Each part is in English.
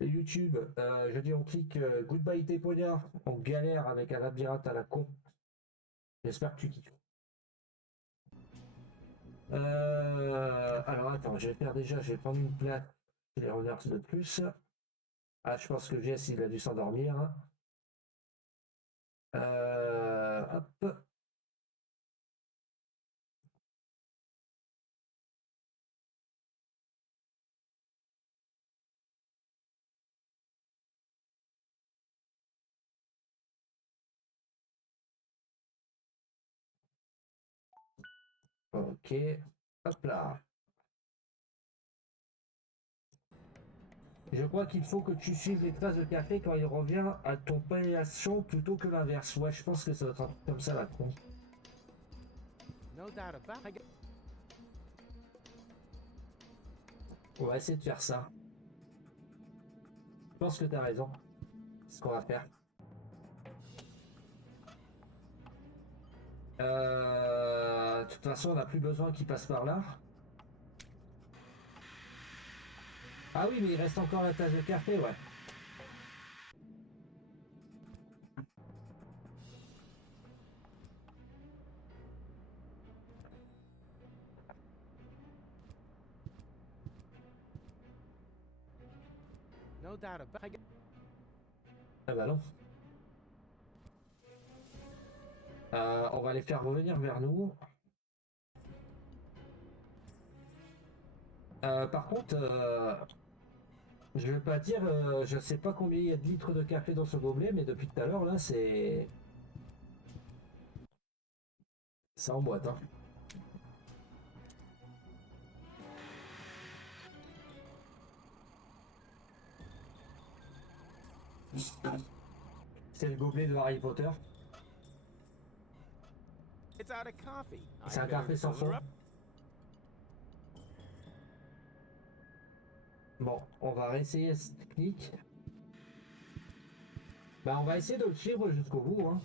YouTube, je dis on clique Goodbye Deponia, on galère avec un labyrinthe à la con. J'espère que tu kiffes. Alors attends, je vais faire déjà, je vais prendre une plaque, les renards de plus. Ah, je pense que Jess il a dû s'endormir. Hop. Ok, hop là. Je crois qu'il faut que tu suives les traces de café quand il revient à ton paillation plutôt que l'inverse. Ouais, je pense que ça doit être un truc comme ça, la con. On va essayer de faire ça. Je pense que t'as raison. C'est ce qu'on va faire. De toute façon, on n'a plus besoin qu'il passe par là. Ah oui, mais il reste encore la tasse de café, ouais. Ah bah non. On va les faire revenir vers nous. Par contre, je vais pas dire, je sais pas combien il y a de litres de café dans ce gobelet, mais depuis tout à l'heure, là, c'est... Ça emboîte, hein. C'est le gobelet de Harry Potter. C'est un café sans fond. Bon, on va réessayer cette technique. Bah, on va essayer de le suivre jusqu'au bout, hein.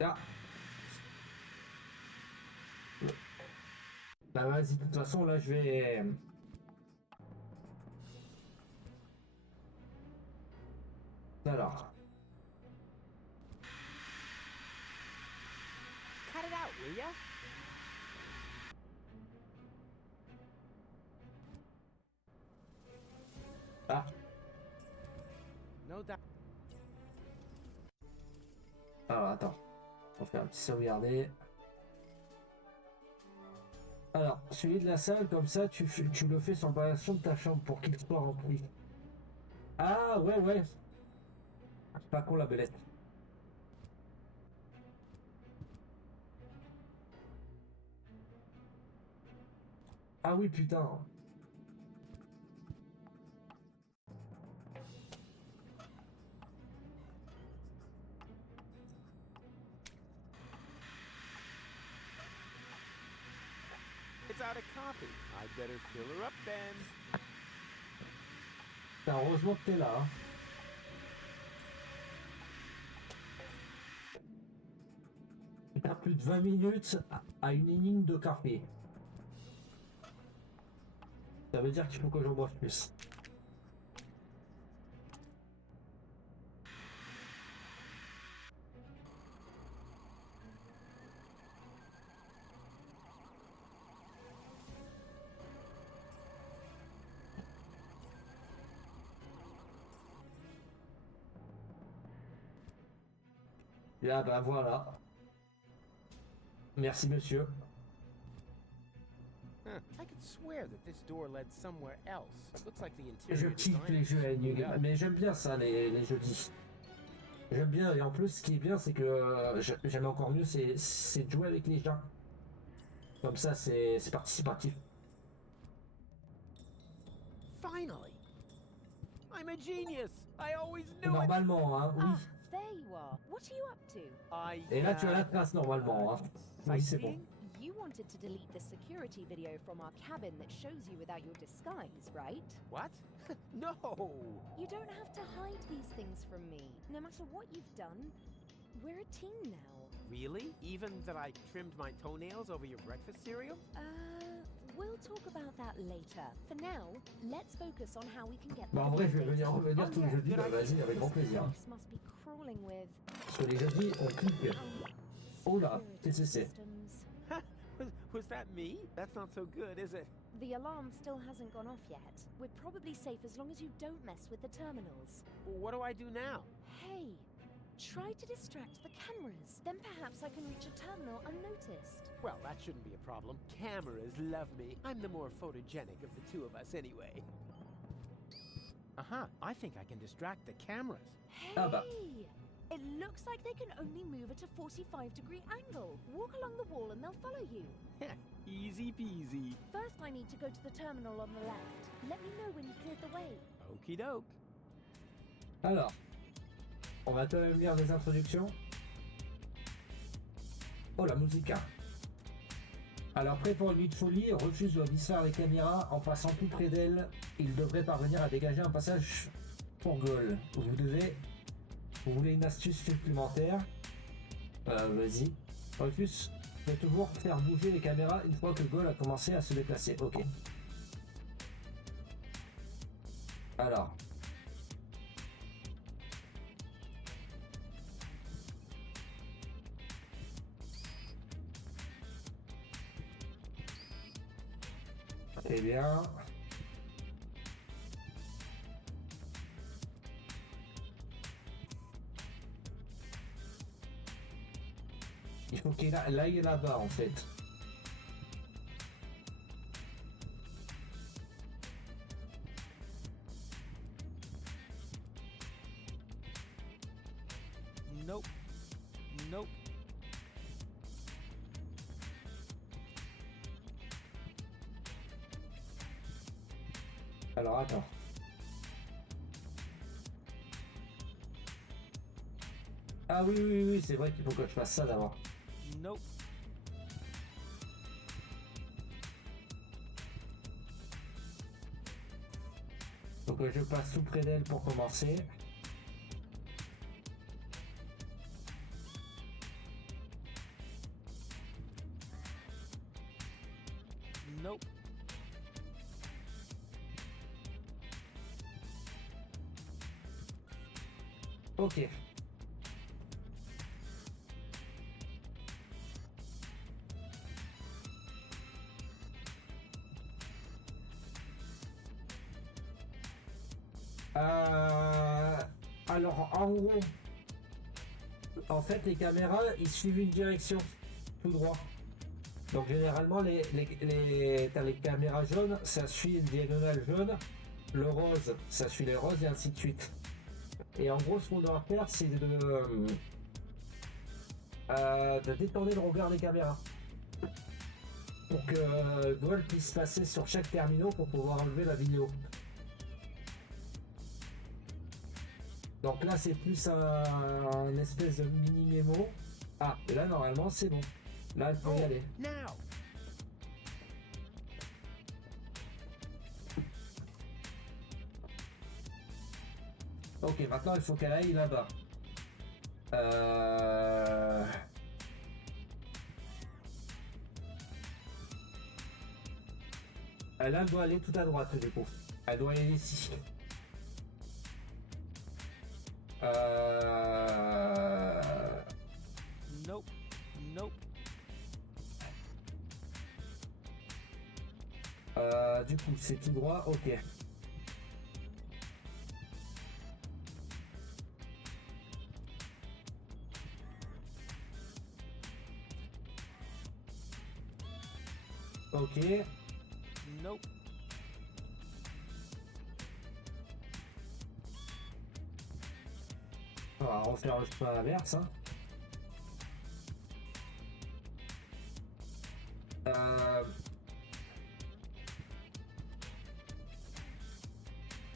Là. Bah vas-y, de toute façon, là, je vais... Alors. Cut it out, will ya? Ah. No doubt. Alors, attends. On fait un petit sauvegarder. Alors, celui de la salle, comme ça, tu le fais sur le variation de ta chambre pour qu'il soit rempli. Ah, ouais, ouais. C'est pas con, la belette. Ah oui, putain. It's out of coffee. I better fill her up then. Putain, heureusement que t'es là. Hein. T'as plus de 20 minutes à une énigme de café. Ça veut dire qu'il faut que j'en boive plus. Et ah bah voilà. Merci monsieur. I could swear that this door led somewhere else. It looks like the Je interior kiffe design les jeux à is énigmes. screwed up. Mais j'aime bien ça, les jeudis. J'aime bien, et en plus, ce qui est bien, c'est que j'aime encore mieux, c'est de jouer avec les gens. Comme ça, c'est participatif. Finally! I'm a genius! I always knew Normalement, hein, oui. Ah, there you are. What are you up to? it! Et là, tu as la trace, normalement. Hein. Oui, c'est bon. Sightseeing? You want wanted to delete the security video from our cabin that shows you without your disguise, right? What? No! You don't have to hide these things from me. No matter what you've done, we're a team now. Really? Even that I trimmed my toenails over your breakfast cereal? We'll talk about that later. For now, let's focus on how we can get Bah en vrai, je vais venir revenir tous les jeudis, bah vas-y, avec grand plaisir. This must be crawling with Parce que les jeudis, on clique. Oh là, qu'est-ce que c'est? systems. Was that me? That's not so good, is it? The alarm still hasn't gone off yet. We're probably safe as long as you don't mess with the terminals. What do I do now? Hey, try to distract the cameras. Then perhaps I can reach a terminal unnoticed. Well, that shouldn't be a problem. Cameras love me. I'm the more photogenic of the two of us anyway. I think I can distract the cameras. Hey! Ah bah. It looks like they can only move at a 45-degree angle. Walk along the wall and they'll follow you. Easy peasy. First, I need to go to the terminal on the left. Let me know when you've cleared the way. Okie doke. Alors, on va quand même lire des introductions. Oh la musique. Alors prêt pour une nuit de folie, Refuse doit distraire les caméras en passant tout près d'elle. Il devrait parvenir à dégager un passage pour Goal. Vous voulez une astuce supplémentaire? Vas-y. Refuse peut toujours faire bouger les caméras une fois que Goal a commencé à se déplacer. Ok. Alors. Eh bien. Il faut qu'il aille là-bas en fait. Nope. Nope. Alors attends. Ah oui, c'est vrai qu'il faut que je fasse ça d'abord. Nope. Faut que je passe tout près d'elle pour commencer. Nope. Ok. Alors en gros, en fait les caméras ils suivent une direction tout droit. Donc généralement t'as les caméras jaunes, ça suit une diagonale jaune, le rose ça suit les roses et ainsi de suite. Et en gros ce qu'on doit faire c'est de détourner le regard des caméras pour que Gold puisse passer sur chaque terminal pour pouvoir enlever la vidéo. Donc là c'est plus un espèce de mini mémo. Ah, et là normalement c'est bon. Là elle peut y aller. Now. Ok, maintenant il faut qu'elle aille là-bas. Elle doit aller tout à droite du coup. Elle doit aller ici. Nope. Nope. Du coup, c'est tout droit, ok. Ok. Nope. On va refaire le chemin inverse. Hein.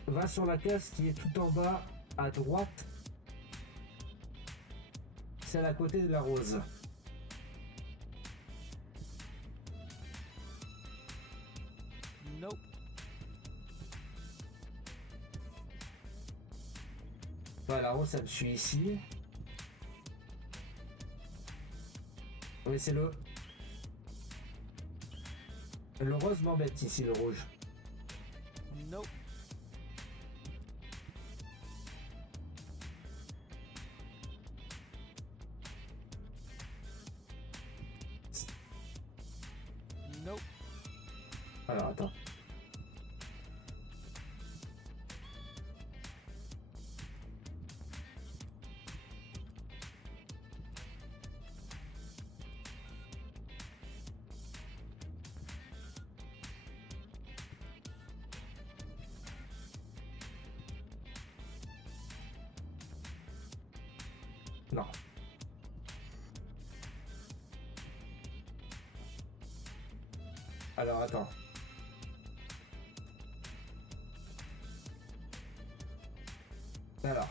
Va sur la case qui est tout en bas à droite. Celle à côté de la rose. Voilà, rose, ça me suit ici. Oui, c'est le... Le rose m'embête ici, le rouge. Nope. Nope. Alors, attends. Non. Alors, attends. Alors.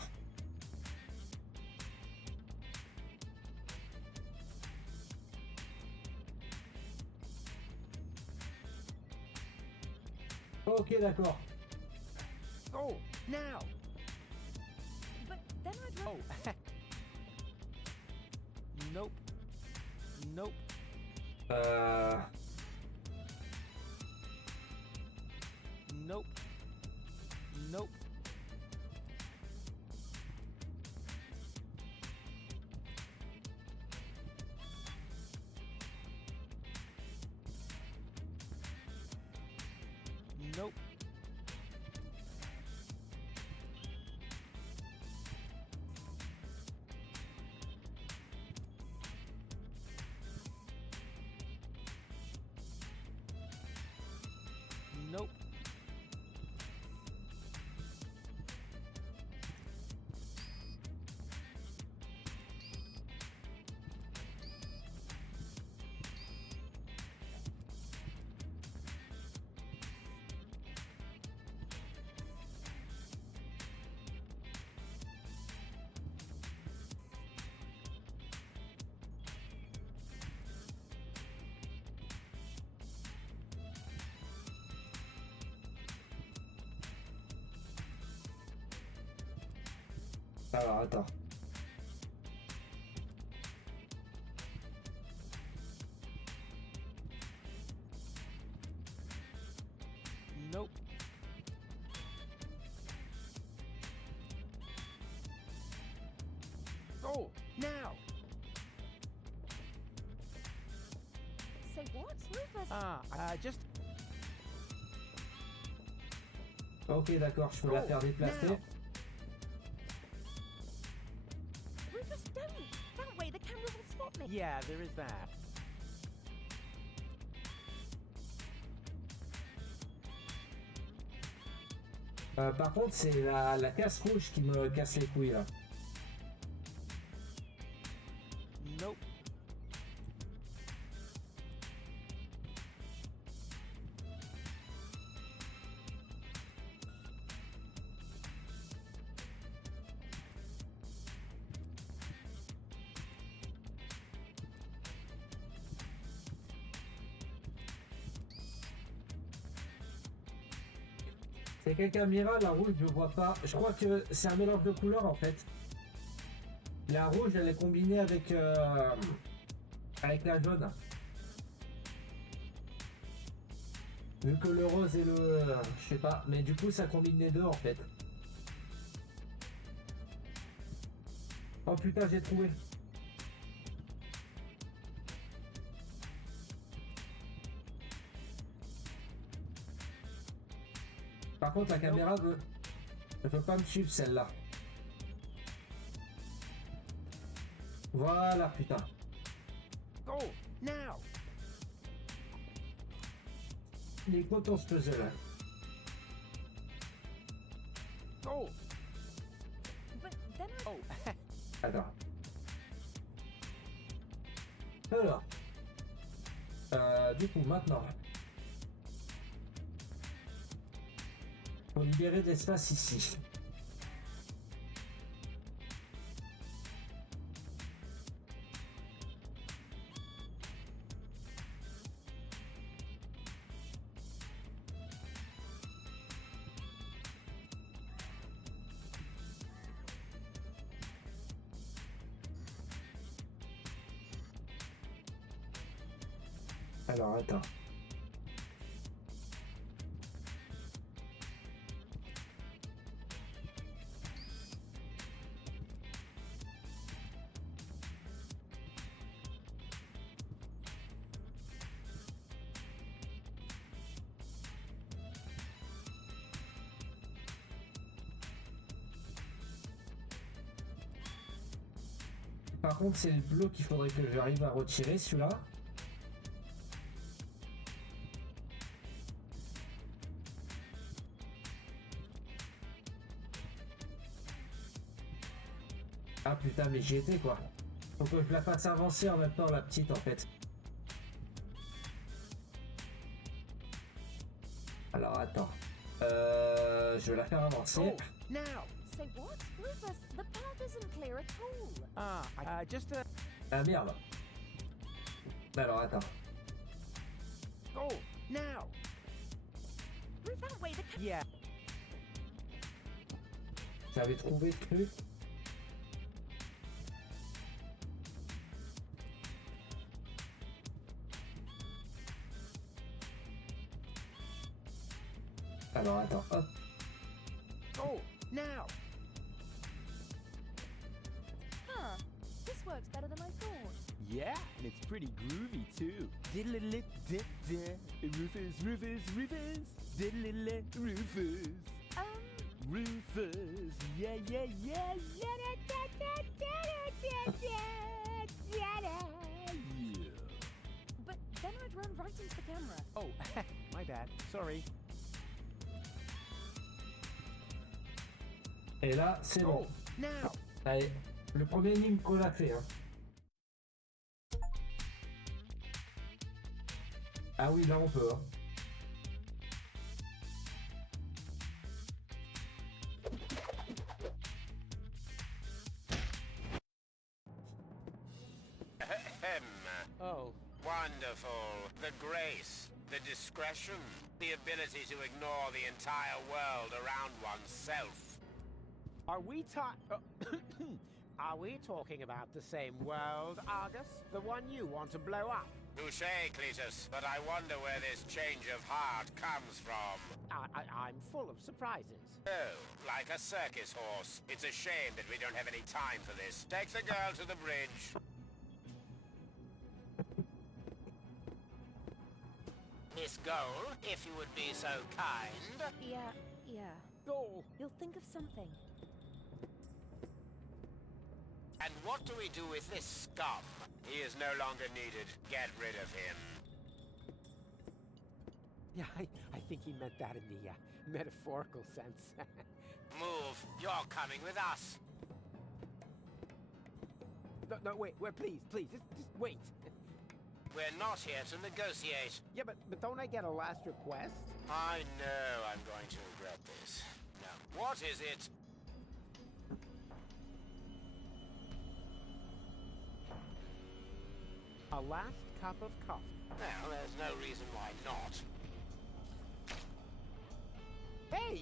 Ok, d'accord. Oh, now. But then I'd Oh. Nope. Nope. Nope. Nope. Nope. Nope. Alors, attends. Nope. Oh, now. say what? Rufus. Just Ok, d'accord, je peux la faire déplacer. now. Rufus, don't. That way the camera will spot me. Yeah, there is that. Par contre, c'est la casse rouge qui me casse les couilles là. Nope. C'est quelle caméra? La rouge, je vois pas. Je crois que c'est un mélange de couleurs en fait. La rouge, elle est combinée avec la jaune. Vu que le rose et le... je sais pas. Mais du coup, ça combine les deux en fait. Oh putain, j'ai trouvé. Par contre, la caméra ne peut pas me suivre celle-là. Voilà, putain. Go now. Les cotons ce puzzle. Go. But then I... Oh. Attends. Alors. Du coup, maintenant. Faut libérer de l'espace ici. Alors, attends. Par contre, c'est le bloc qu'il faudrait que j'arrive à retirer, celui-là. Ah putain, mais j'y étais quoi. Faut que je la fasse avancer en même temps, la petite en fait. Alors attends. Je vais la faire avancer. Oh, now. Say what? Rufus, the path isn't clear at all. Just Ah merde. Alors attends. go now. Rufus, wait, the Yeah. J'avais trouvé le truc. Alors attends, hop. Go now. Huh. This works better than I thought. Yeah, and it's pretty groovy too. Diddle-lit, Rufus, Rufus, Rufus. Diddle-lit, Rufus. Rufus. Yeah, yeah, yeah, yeah, da, da, da, da, da, da, da. Yeah. But then I'd run right into the camera. Oh, my bad. Sorry. Et là, c'est bon. Oh, now. Allez, le premier énigme qu'on a fait. Hein. Ah oui, là on peut. Hein. Oh. Wonderful. The grace, the discretion, the ability to ignore the entire world around oneself. Are we Are we talking about the same world, Argus? The one you want to blow up? Touché, Cletus, but I wonder where this change of heart comes from. I'm full of surprises. Oh, like a circus horse. It's a shame that we don't have any time for this. Take the girl to the bridge. Miss Goal, if you would be so kind. Yeah. Oh. You'll think of something. And what do we do with this scum? He is no longer needed. Get rid of him. Yeah, I think he meant that in the metaphorical sense. Move. You're coming with us. No, wait, please, just wait. We're not here to negotiate. Yeah, but don't I get a last request? I know I'm going to regret this. Now, what is it? A last cup of coffee. Well, there's no reason why not. Hey!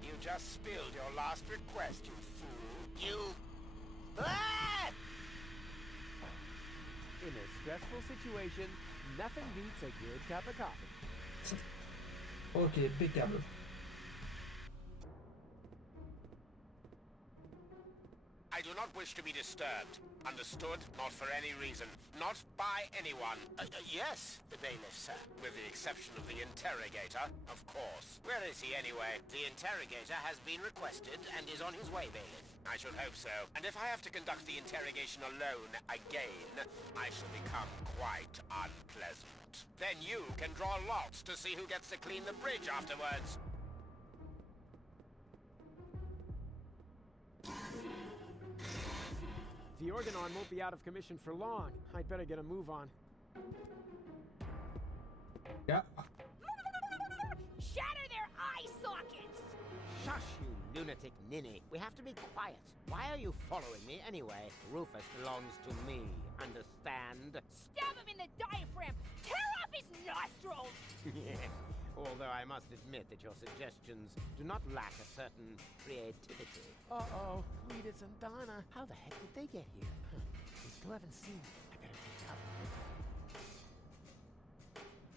You just spilled your last request, you fool. You... Ah! In a stressful situation, nothing beats a good cup of coffee. Ok, impeccable. I do not wish to be disturbed. Understood? Not for any reason. Not by anyone. Yes, the bailiff, sir. With the exception of the interrogator, of course. Where is he anyway? The interrogator has been requested and is on his way, bailiff. I should hope so. And if I have to conduct the interrogation alone again, I shall become quite unpleasant. Then you can draw lots to see who gets to clean the bridge afterwards. The Organon won't be out of commission for long. I'd better get a move on. Yeah. Shatter their eye sockets! Shush, you lunatic ninny. We have to be quiet. Why are you following me anyway? Rufus belongs to me, understand? Stab him in the diaphragm! Tear off his nostrils! Although I must admit that your suggestions do not lack a certain creativity. Uh-oh, Cletus and Donna. How the heck did they get here? We still haven't seen them. I better pick up.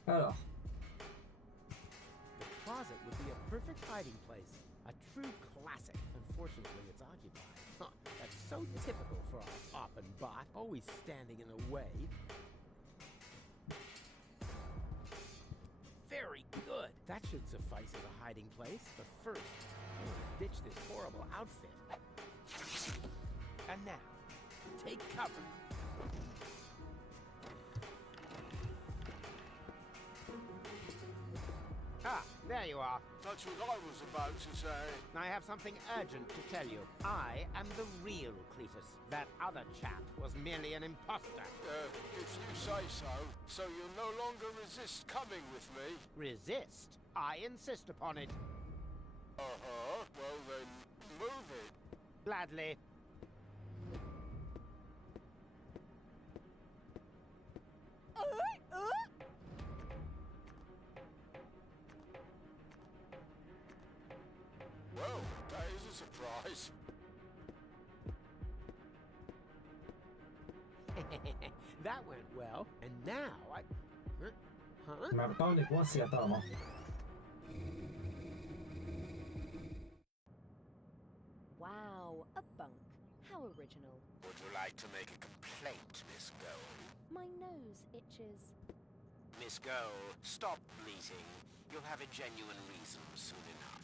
Alors, The closet would be a perfect hiding place. A true classic. Unfortunately, it's occupied. Huh, that's so typical for our op and bot, always standing in the way. Very good. That should suffice as a hiding place. But first, I'm gonna ditch this horrible outfit. And now, take cover. Ah, there you are. That's what I was about to say. I have something urgent to tell you. I am the real Cletus. That other chap was merely an imposter. If you say so. So you'll no longer resist coming with me? Resist? I insist upon it. Uh-huh. Well then, move it. Gladly. Well, that is a surprise. That went well. And now I... Huh? maintenant on est coincé apparemment. Wow, a bunk. How original. Would you like to make a complaint, Miss Gold? My nose itches. Miss Gold, stop bleating. You'll have a genuine reason soon enough.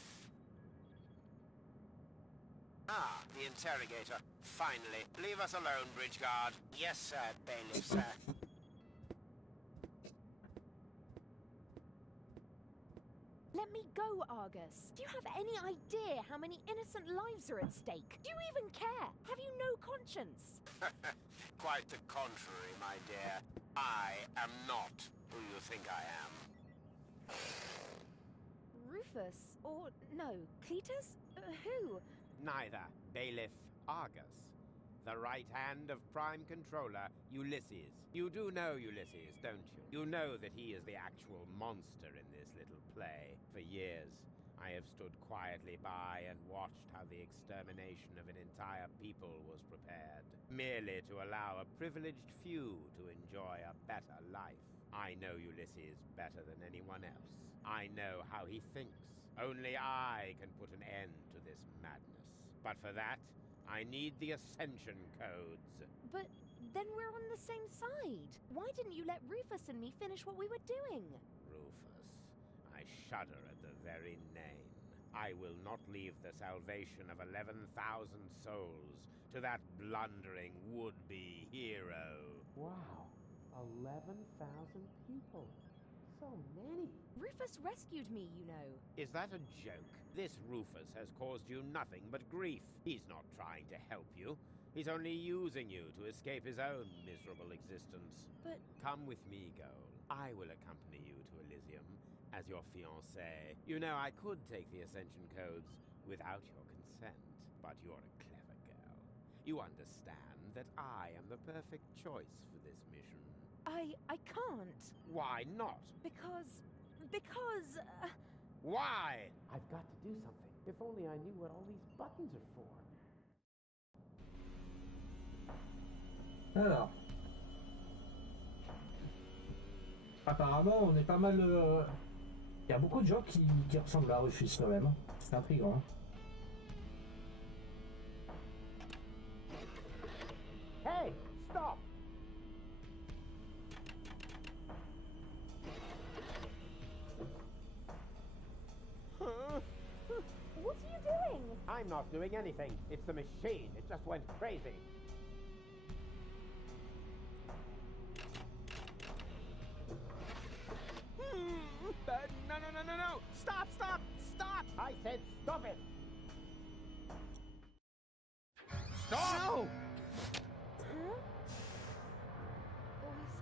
Ah, the interrogator. Finally. Leave us alone, bridge guard. Yes, sir, bailiff, sir. Let me go, Argus. Do you have any idea how many innocent lives are at stake? Do you even care? Have you no conscience? Quite the contrary, my dear. I am not who you think I am. Rufus? Or, no, Cletus? Who? Neither. Bailiff Argus. The right hand of Prime Controller, Ulysses. You do know Ulysses, don't you? You know that he is the actual monster in this little play. For years, I have stood quietly by and watched how the extermination of an entire people was prepared, merely to allow a privileged few to enjoy a better life. I know Ulysses better than anyone else. I know how he thinks. Only I can put an end to this madness. But for that, I need the Ascension codes. But then we're on the same side. Why didn't you let Rufus and me finish what we were doing? Rufus, I shudder at the very name. I will not leave the salvation of 11,000 souls to that blundering would-be hero. Wow. 11,000 people. So many. Rufus rescued me, you know. Is that a joke? This Rufus has caused you nothing but grief. He's not trying to help you. He's only using you to escape his own miserable existence. But... Come with me, Goal. I will accompany you to Elysium as your fiancée. You know, I could take the Ascension codes without your consent, but you're a clever girl. You understand that I am the perfect choice for this mission. I can't. Why not? Because... Why? I've got to do something. If only I knew what all these buttons are for. Alors. Apparemment, on est pas mal... Il y a beaucoup de gens qui ressemblent à Rufus quand même. C'est intriguant. Hey, stop! What are you doing? I'm not doing anything. It's the machine. It just went crazy. No! Stop! I said stop it! Stop! No!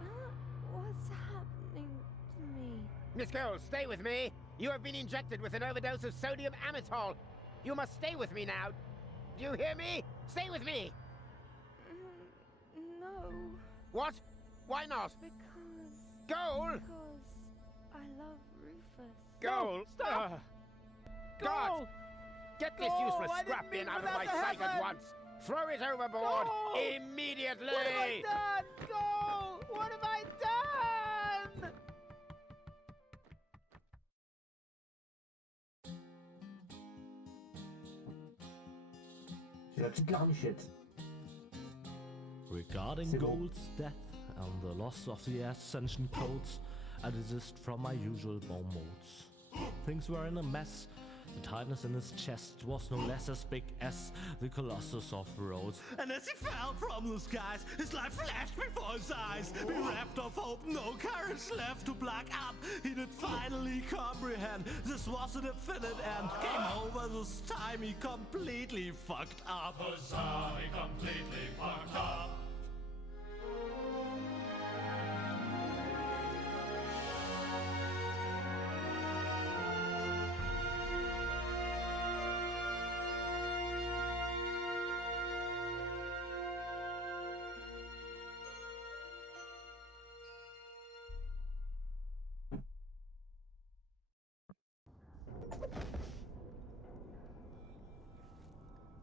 Huh? What's happening to me? Miss Girl, stay with me! You have been injected with an overdose of sodium amytal. You must stay with me now. Do you hear me? Stay with me! No. What? Why not? Because Goal! I love Rufus. Goal! Stop! God! Goal! Get this Goal! useless I scrap didn't mean bin out for of my that to sight at happen! once! Throw it overboard! Goal! Immediately! What have I done? Goal! What have I done? C'est la petite larmichette. Regarding C'est bon. Gold's death and the loss of the Ascension codes, I desist from my usual bomb modes. Things were in a mess. The tightness in his chest was no less as big as the Colossus of Rhodes. And as he fell from the skies, his life flashed before his eyes. Bereft of hope, no courage left to plug up. He did finally comprehend this was an infinite end. Came over this time, he completely fucked up. Huzzah, he completely fucked up.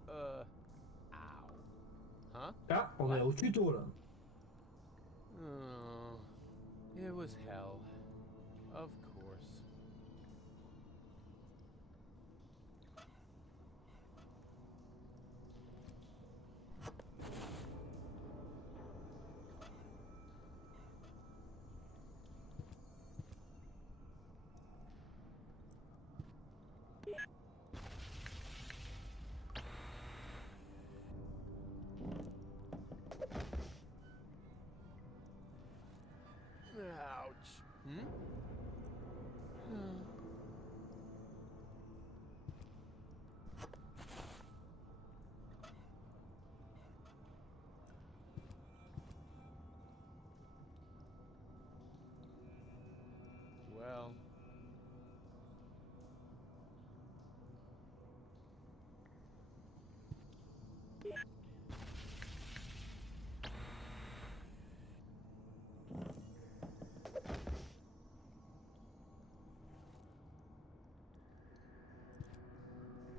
Ow. Huh? Ah, on est au tuto là. Oh, it was hell. Of course. Ouch. Hmm? Well.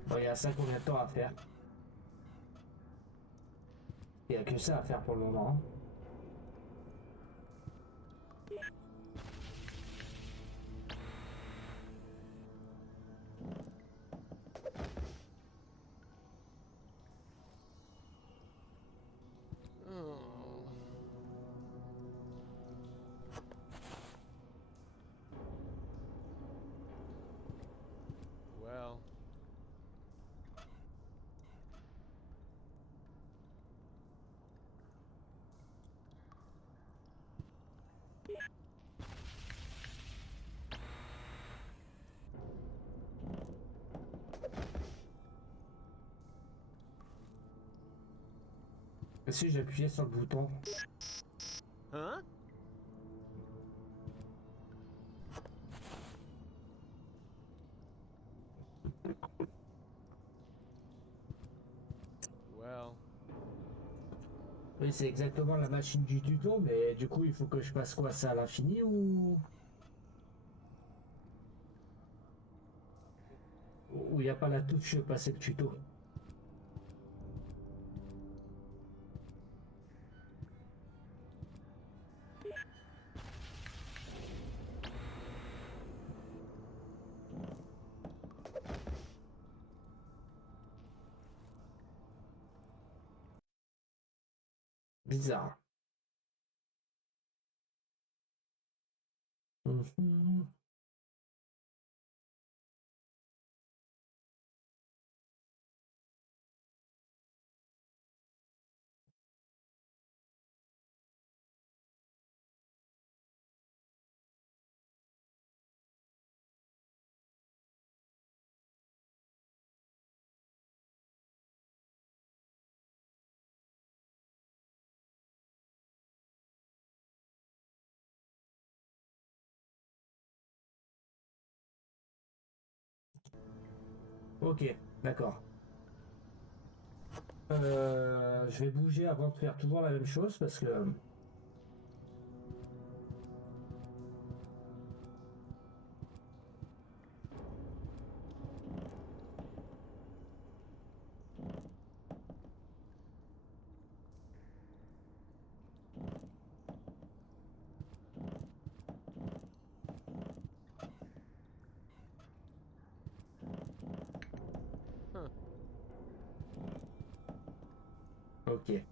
Bon, il y a ça combien de temps à faire? Il n'y a que ça à faire pour le moment. Hein. Oh. Well. Et si j'appuyais sur le bouton? Huh? Well. Oui, c'est exactement la machine du tuto, mais du coup, il faut que je fasse quoi, ça à l'infini ou il n'y a pas la touche passer le tuto? Bizarre. Mhm. Ok, d'accord. Je vais bouger avant de faire toujours la même chose parce que... Ok.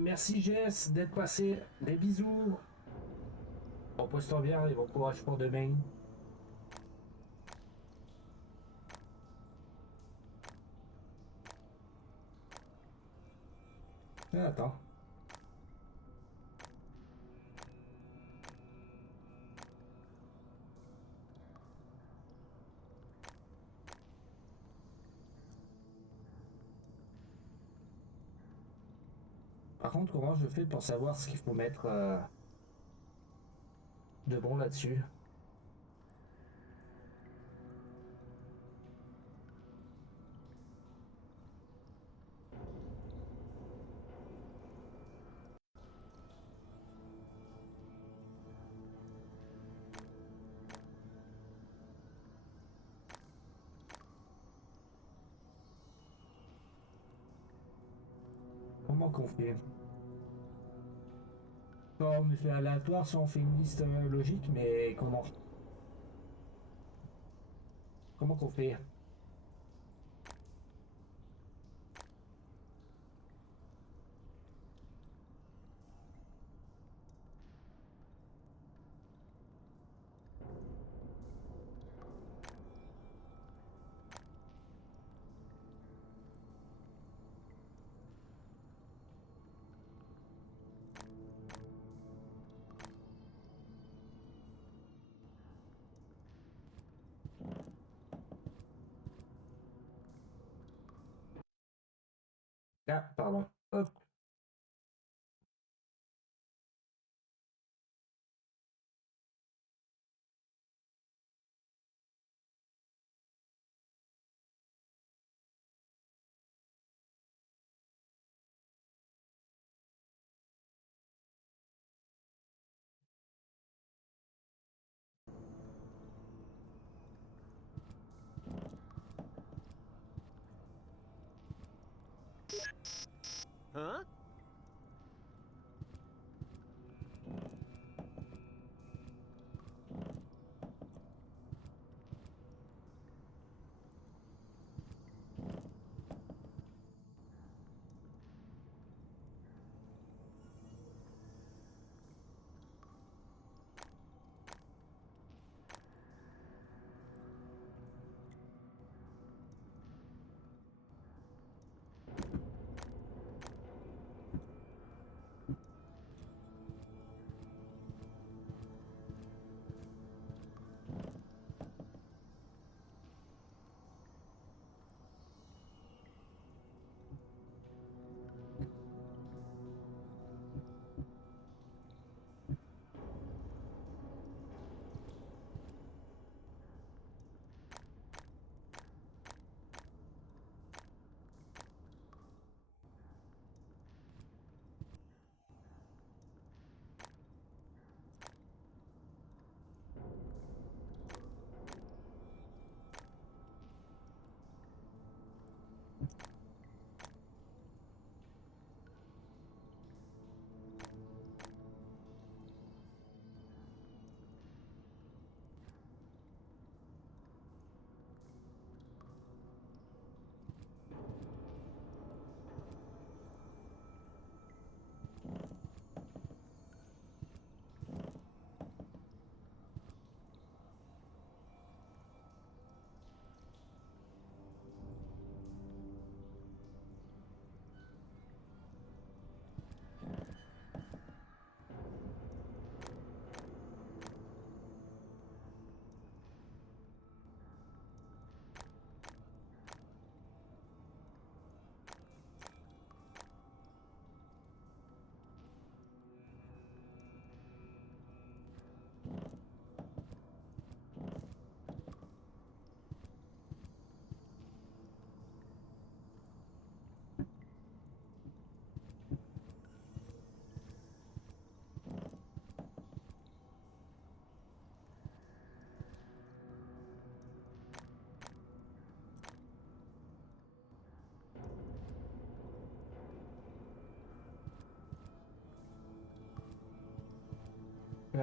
Merci Jess d'être passé. Des bisous. Repose-toi bien et bon courage pour demain. Ah, attends. Par contre, comment je fais pour savoir ce qu'il faut mettre de bon là-dessus? Comment qu'on fait? Soit on fait aléatoire, soit on fait une liste logique, mais comment? Comment qu'on fait? Ah, pardon. Hop. Huh?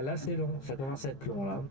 Là, c'est long. Ça commence à être long, là.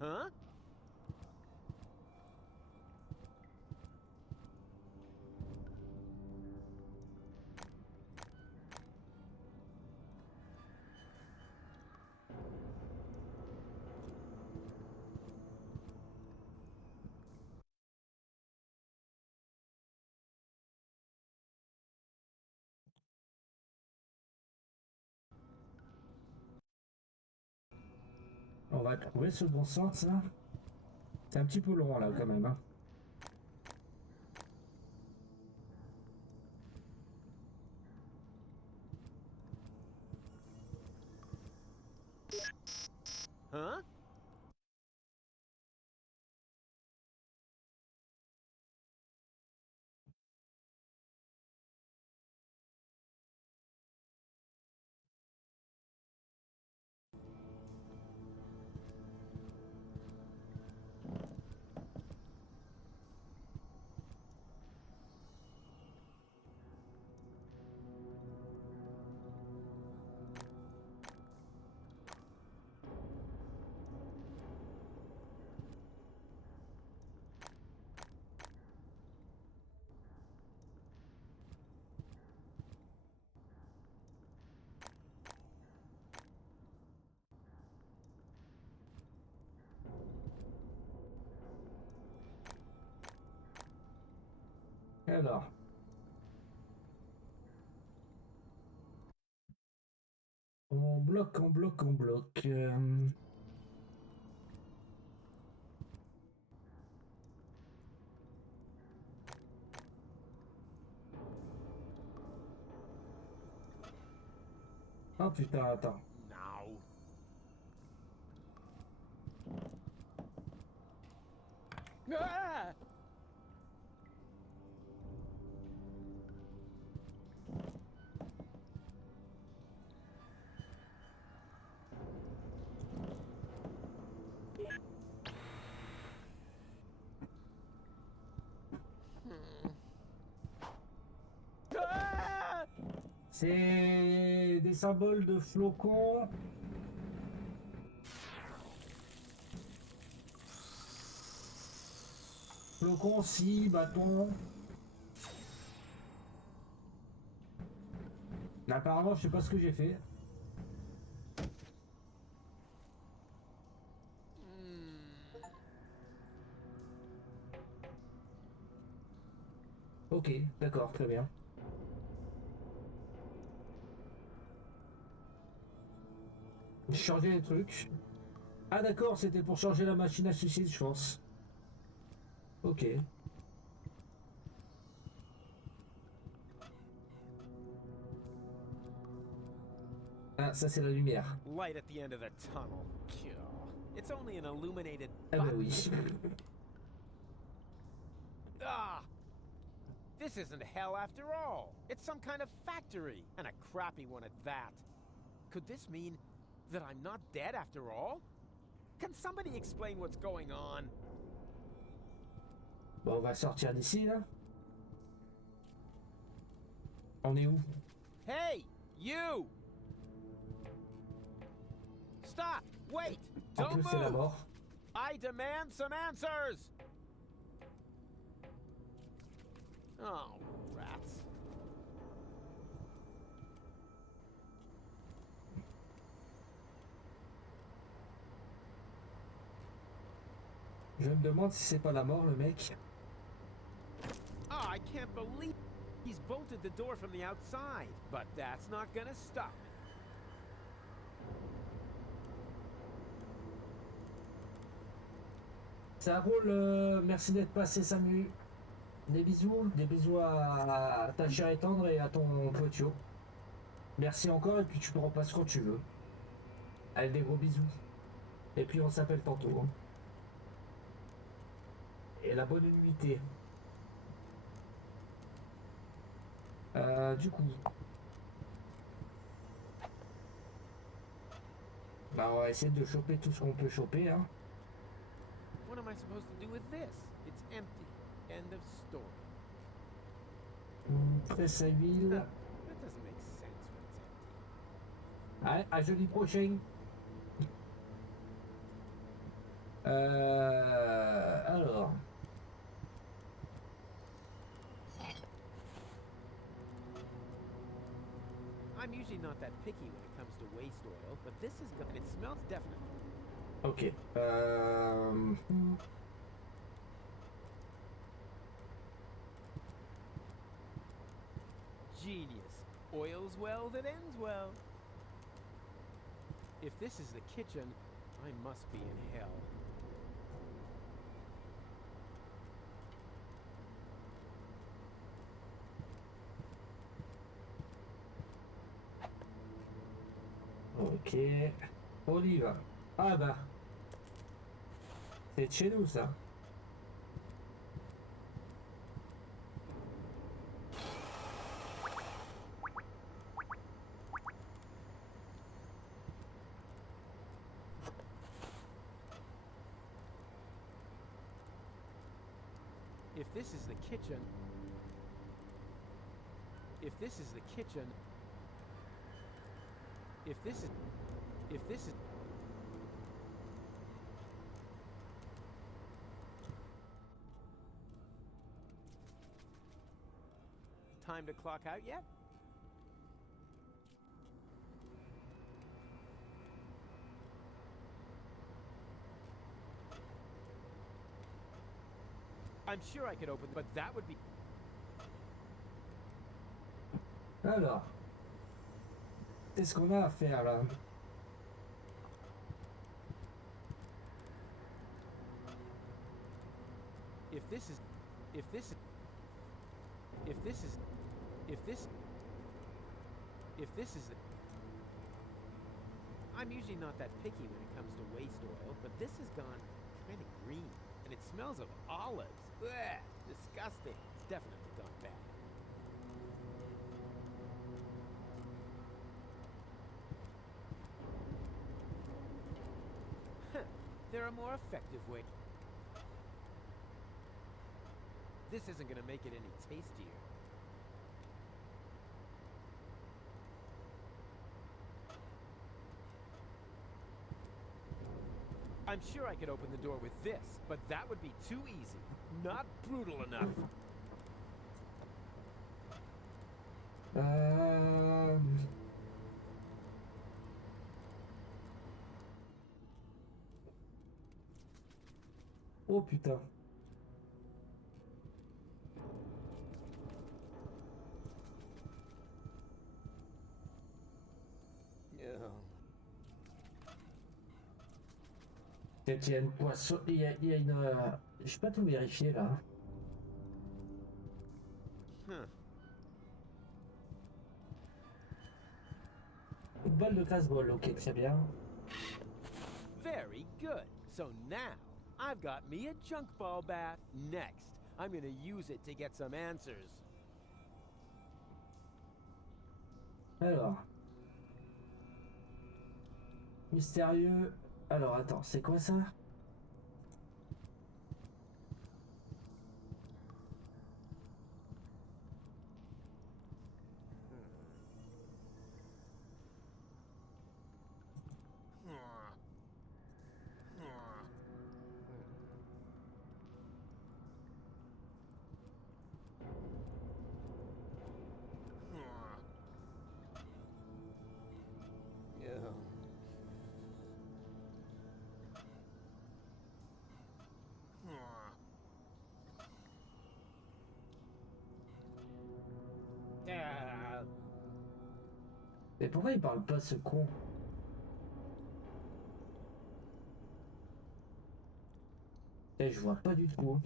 Huh? On va trouver ce bon sens, là. C'est un petit peu long, là, quand même. Hein. Huh? Alors. On bloque, on bloque, on bloque. Oh putain, attends. Now. Ah! Ah! C'est des symboles de flocons. Flocons, scie, bâton. Apparemment, je sais pas ce que j'ai fait. Ok, d'accord, très bien. Changer les trucs. Ah d'accord, c'était pour changer la machine à suicide, je pense. Ok. Ah, ça c'est la lumière. Light at the end of the tunnel. Gah. It's only an illuminated Ah bah button. oui. Ah! This isn't hell after all. It's some kind of factory, and a crappy one at that. Could this mean that I'm not dead after all? Can somebody explain what's going on? Bon, on va sortir d'ici là. On est où? Hey, you! Stop! Wait! En Don't plus, c'est la move! mort. I demand some answers! Oh, rats. Je me demande si c'est pas la mort, le mec. Oh, I can't believe he's bolted the door from the outside. But that's not gonna stop me. Ça roule, merci d'être passé, Samu. Des bisous à ta chère et tendre et à ton poitio. Merci encore et puis tu peux repasser quand tu veux. Allez, des gros bisous. Et puis on s'appelle tantôt. Hein. Et la bonne nuitée. Du coup. Bah on va essayer de choper tout ce qu'on peut choper. Hein. What am I supposed to do with this? It's empty. End of story. Presse à huile. That doesn't make sense when it's empty. Ouais, à jeudi prochain. Alors. I'm usually not that picky when it comes to waste oil, but this is good. It smells definitely. Ok. Genius. Oils well that ends well. If this is the kitchen, I must be in hell. Ok. Olive. Ah bah. C'est de chez nous ça. If this is the kitchen... If this is the kitchen... If this is... If this is... Time to clock out yet? I'm sure I could open, but that would be... Alors. Qu'est-ce qu'on a à faire là? If this is... If this is... If this is... If this... If this is the... I'm usually not that picky when it comes to waste oil, but this has gone kind of green. And it smells of olives. Ugh, disgusting. It's definitely gone bad. Huh. There are more effective ways. This isn't going to make it any tastier. I'm sure I could open the door with this, but that would be too easy. Not brutal enough. Oh putain. Il y a une poisson. Il y a une. J'ai pas tout vérifié là. Huh. Une balle de casse-bol, ok, très bien. Very good. So now, I've got me a junk ball bat. Next, I'm gonna use it to get some answers. Alors. Mystérieux. Alors attends, c'est quoi ça? Mais pourquoi il parle pas ce con? Eh, je vois pas du tout.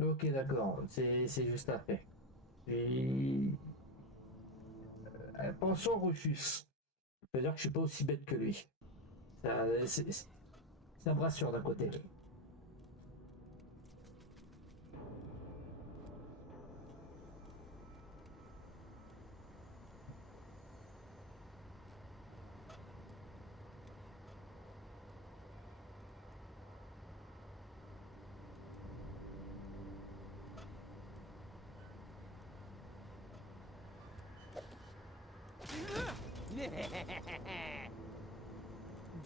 Ok, d'accord, c'est juste après. Et... pensons Rufus. C'est-à-dire que je suis pas aussi bête que lui. Ça me rassure d'un côté.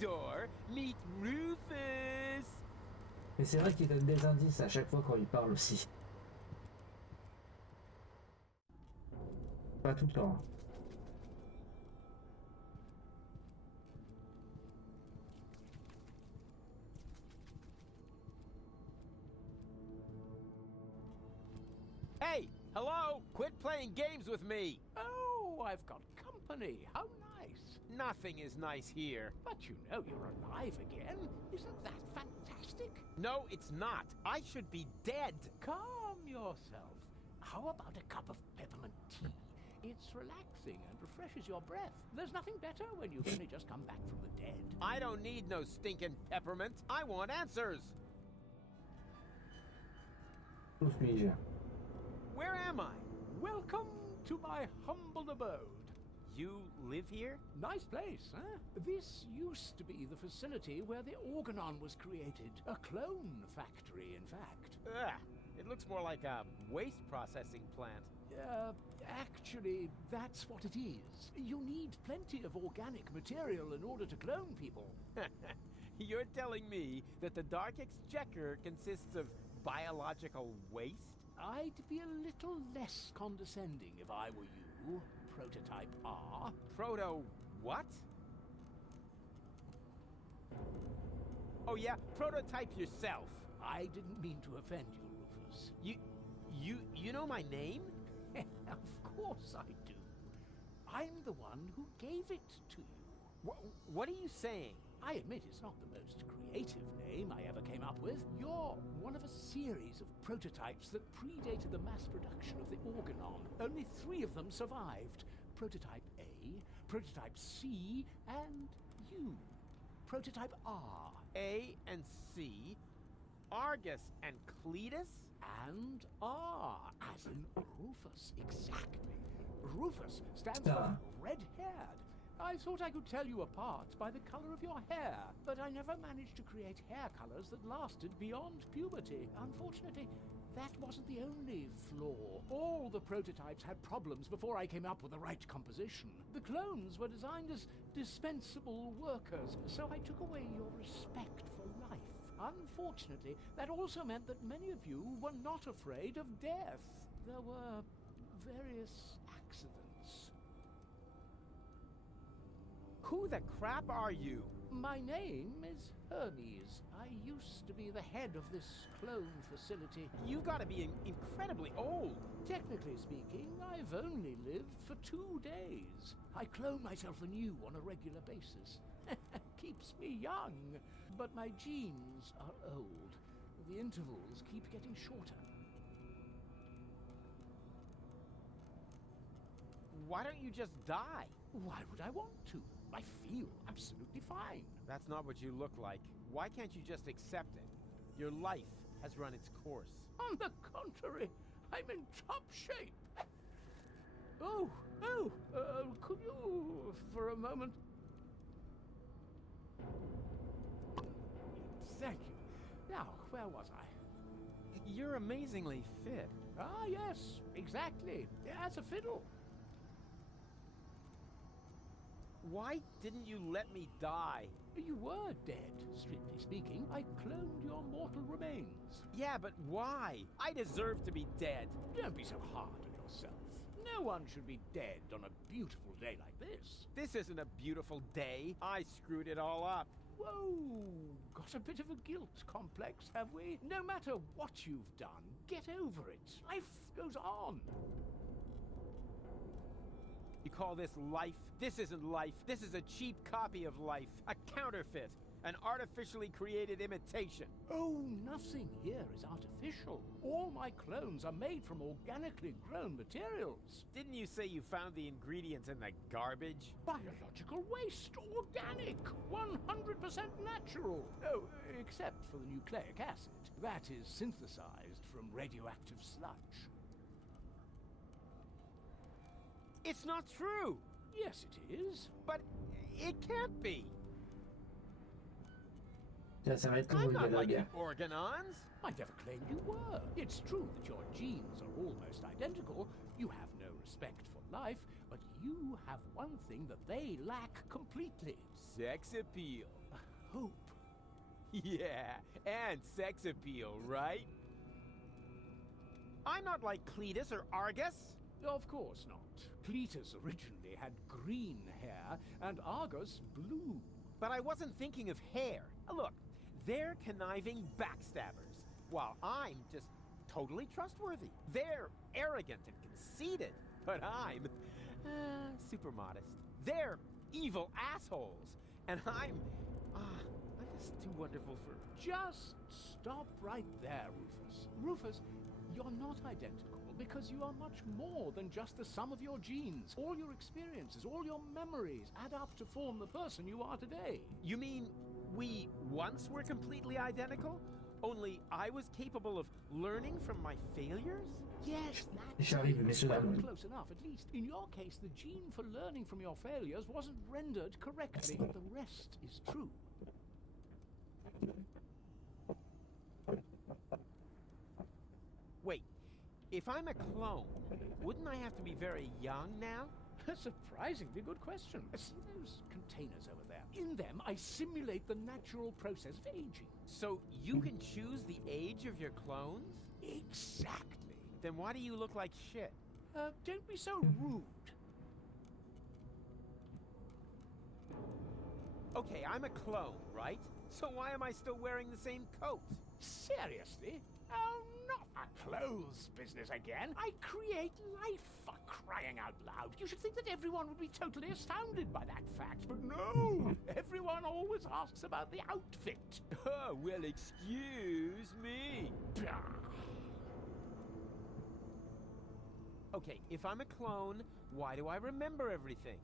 Door, meet Rufus! Mais c'est vrai qu'il donne des indices à chaque fois quand il parle aussi. Pas tout le temps. Hey, hello! Quit playing games with me! Oh, I've got company. How nice. Nothing is nice here. But you know you're alive again. Isn't that fantastic? No, it's not. I should be dead. Calm yourself. How about a cup of peppermint tea? It's relaxing and refreshes your breath. There's nothing better when you've only just come back from the dead. I don't need no stinking peppermint. I want answers. Tous puis-je. Where am I? Welcome to my humble abode. You live here? Nice place, huh? This used to be the facility where the organon was created. A clone factory, in fact. Ugh, it looks more like a waste processing plant. Actually, that's what it is. You need plenty of organic material in order to clone people. You're telling me that the Dark Exchequer consists of biological waste? I'd be a little less condescending if I were you, Prototype R. Proto what? Oh yeah, prototype yourself. I didn't mean to offend you, Rufus. You know my name? Of course I do. I'm the one who gave it to you. What are you saying? I admit it's not the most creative name I ever came up with. You're one of a series of prototypes that predated the mass production of the organon. Only 3 of them survived. Prototype A, Prototype C, and you. Prototype R. A and C, Argus and Cletus? And R, as in Rufus, exactly. Rufus stands for red-haired. I thought I could tell you apart by the color of your hair, but I never managed to create hair colors that lasted beyond puberty. Unfortunately, that wasn't the only flaw. All the prototypes had problems before I came up with the right composition. The clones were designed as dispensable workers, so I took away your respect for life. Unfortunately, that also meant that many of you were not afraid of death. There were various accidents. Who the crap are you? My name is Hermes. I used to be the head of this clone facility. You've got to be incredibly old. Technically speaking, I've only lived for 2 days. I clone myself anew on a regular basis. Keeps me young. But my genes are old. The intervals keep getting shorter. Why don't you just die? Why would I want to? I feel absolutely fine. That's not what you look like. Why can't you just accept it? Your life has run its course. On the contrary, I'm in top shape. Could you, for a moment... Thank you. Now, where was I? You're amazingly fit. Ah, yes, exactly. As a fiddle. Why didn't you let me die? You were dead, strictly speaking. I cloned your mortal remains. Yeah, but why? I deserve to be dead. Don't be so hard on yourself. No one should be dead on a beautiful day like this. This isn't a beautiful day. I screwed it all up. Whoa, got a bit of a guilt complex, have we? No matter what you've done, get over it. Life goes on. You call this life? This isn't life. This is a cheap copy of life. A counterfeit. An artificially created imitation. Oh, nothing here is artificial. All my clones are made from organically grown materials. Didn't you say you found the ingredients in the garbage? Biological waste, organic, 100% natural. Oh, except for the nucleic acid. That is synthesized from radioactive sludge. It's not true. Yes, it is. But it can't be. Ça va être I'm cool, not like the guerre. Organons. I never claimed you were. It's true that your genes are almost identical. You have no respect for life, but you have one thing that they lack completely. Sex appeal. Hope. Yeah, and sex appeal, right? I'm not like Cletus or Argus. Of course not. Cletus originally had green hair, and Argus blue. But I wasn't thinking of hair. Look, they're conniving backstabbers, while I'm just totally trustworthy. They're arrogant and conceited, but I'm super modest. They're evil assholes, and I'm just too wonderful for... Just stop right there, Rufus. Rufus, you're not identical because you are much more than just the sum of your genes. All your experiences, all your memories add up to form the person you are today. You mean we once were completely identical? Only I was capable of learning from my failures? Yes, J'arrive, messieurs, dames. close enough, at least. In your case, the gene for learning from your failures wasn't rendered correctly. The rest is true. Wait, if I'm a clone, wouldn't I have to be very young now? A surprisingly good question. See those containers over there? In them, I simulate the natural process of aging. So you can choose the age of your clones? Exactly. Then why do you look like shit? Don't be so rude. Okay, I'm a clone, right? So why am I still wearing the same coat? Seriously? Oh, not a clothes business again. I create life, for crying out loud. You should think that everyone would be totally astounded by that fact, but no! Everyone always asks about the outfit. Oh, well, excuse me. Okay, if I'm a clone, why do I remember everything?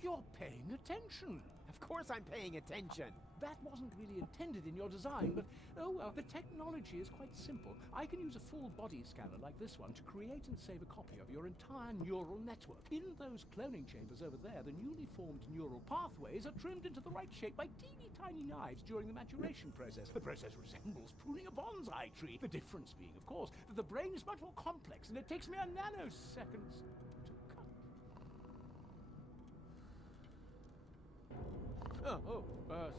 You're paying attention. Of course I'm paying attention. That wasn't really intended in your design, but oh well, the technology is quite simple. I can use a full body scanner like this one to create and save a copy of your entire neural network. In those cloning chambers over there, the newly formed neural pathways are trimmed into the right shape by teeny tiny knives during the maturation process. The process resembles pruning a bonsai tree. The difference being, of course, that the brain is much more complex and it takes me a nanosecond to cut.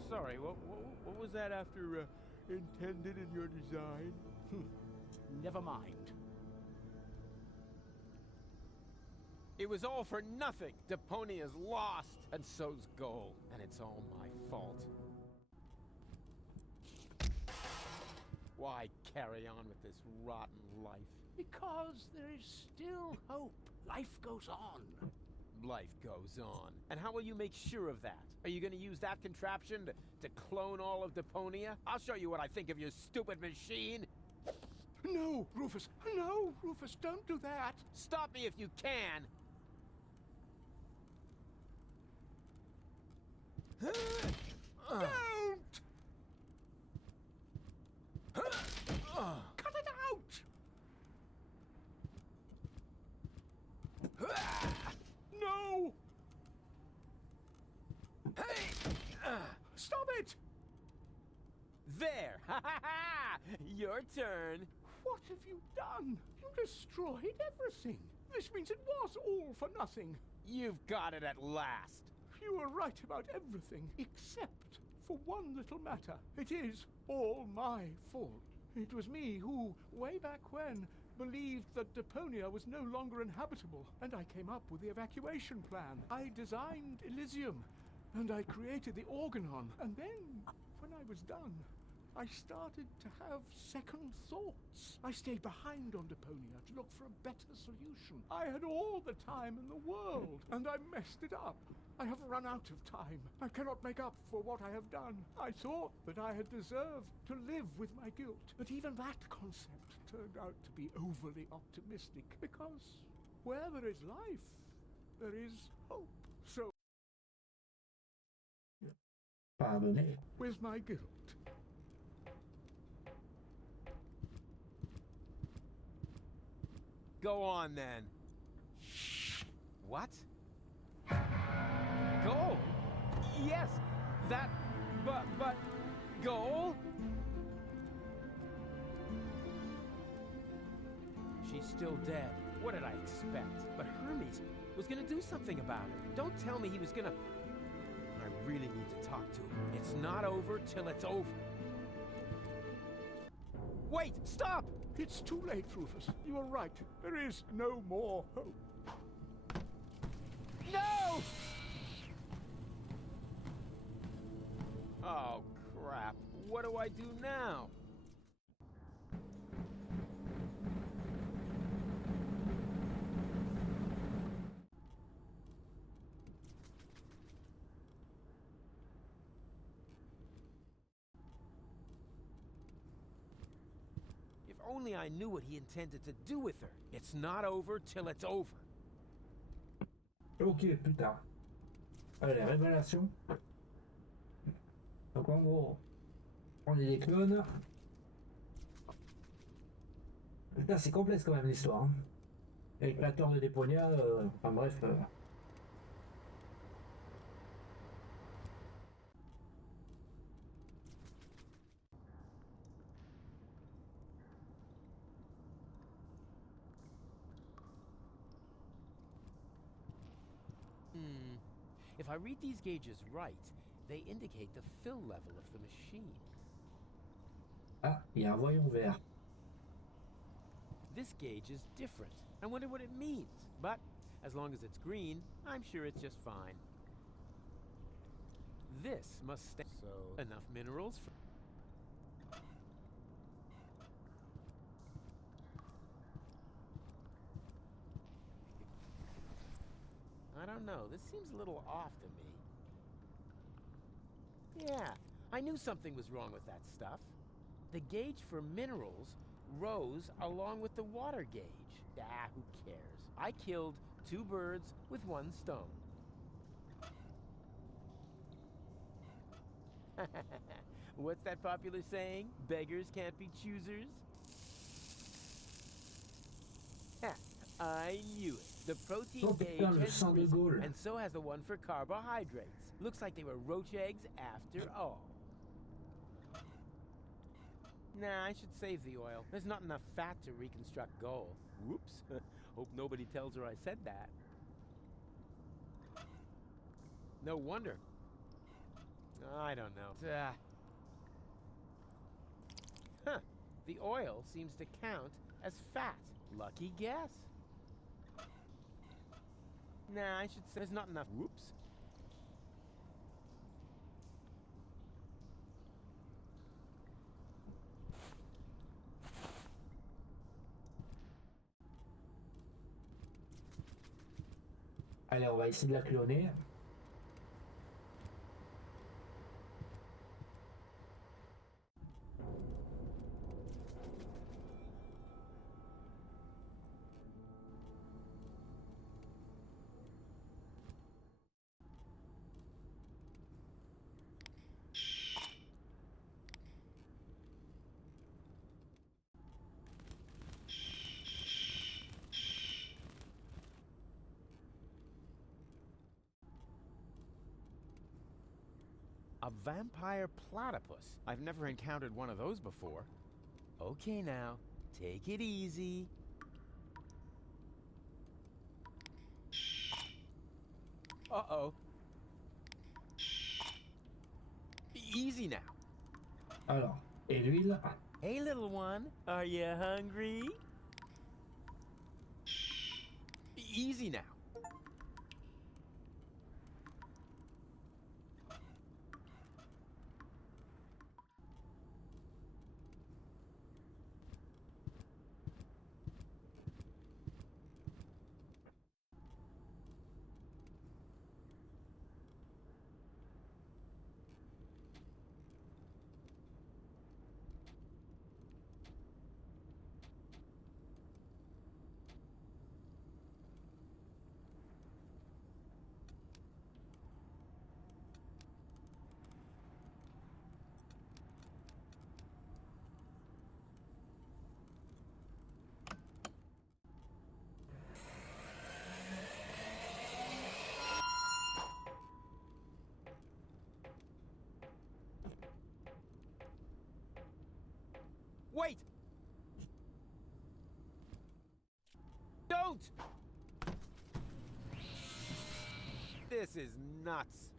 Sorry, what was that after intended in your design? Never mind. It was all for nothing. Deponia's lost, and so's gold, and it's all my fault. Why carry on with this rotten life? Because there is still hope. Life goes on. Life goes on. And how will you make sure of that? Are you going to use that contraption to clone all of Deponia? I'll show you what I think of your stupid machine. No, Rufus! No, Rufus, don't do that! Stop me if you can! Don't! Cut it out! No! Stop it! There! Ha ha ha! Your turn! What have you done? You destroyed everything. This means it was all for nothing. You've got it at last. You were right about everything, except for one little matter. It is all my fault. It was me who, way back when, believed that Deponia was no longer inhabitable, and I came up with the evacuation plan. I designed Elysium, and I created the Organon, and then, when I was done, I started to have second thoughts. I stayed behind on Deponia to look for a better solution. I had all the time in the world, and I messed it up. I have run out of time. I cannot make up for what I have done. I thought that I had deserved to live with my guilt, but even that concept turned out to be overly optimistic, because where there is life, there is hope. So, Pardonnez. with my guilt, Go on then. What? Goal? Yes, that, but, goal? She's still dead. What did I expect? But Hermes was gonna do something about it. Don't tell me he was gonna... I really need to talk to him. It's not over till it's over. Wait, stop! it's too late, Rufus. You are right. There is no more hope. No! Oh, crap. What do I do now? If only I knew what he intended to do with her. It's not over till it's over. Ok, plus tard. Allez, révélation. Donc en gros, on est des clones. Putain, c'est complexe quand même l'histoire. Hein. Et le créateur de Deponia, enfin bref. If I read these gauges right, they indicate the fill level of the machine. Ah, il y a un voyant vert. This gauge is different. I wonder what it means. But as long as it's green, I'm sure it's just fine. This must stay. So enough minerals for... I don't know. This seems a little off to me. Yeah, I knew something was wrong with that stuff. The gauge for minerals rose along with the water gauge. Ah, who cares? I killed 2 birds with 1 stone. What's that popular saying? Beggars can't be choosers? Ha, I knew it. The protein Oh gauge putain, le has sang de risen, Gaulle. and so has the one for carbohydrates. Looks like they were roach eggs after all. Nah, I should save the oil. There's not enough fat to reconstruct gold. Whoops. Hope nobody tells her I said that. No wonder. I don't know. Huh. The oil seems to count as fat. Lucky guess. Nah, I should say there's not enough. Whoops. Allez, on va essayer de la cloner. A vampire platypus. I've never encountered one of those before. Okay now, take it easy. Uh-oh. Easy now. Alors, et l'huile. Hey, little one, are you hungry? Easy now. Wait! Don't! This is nuts.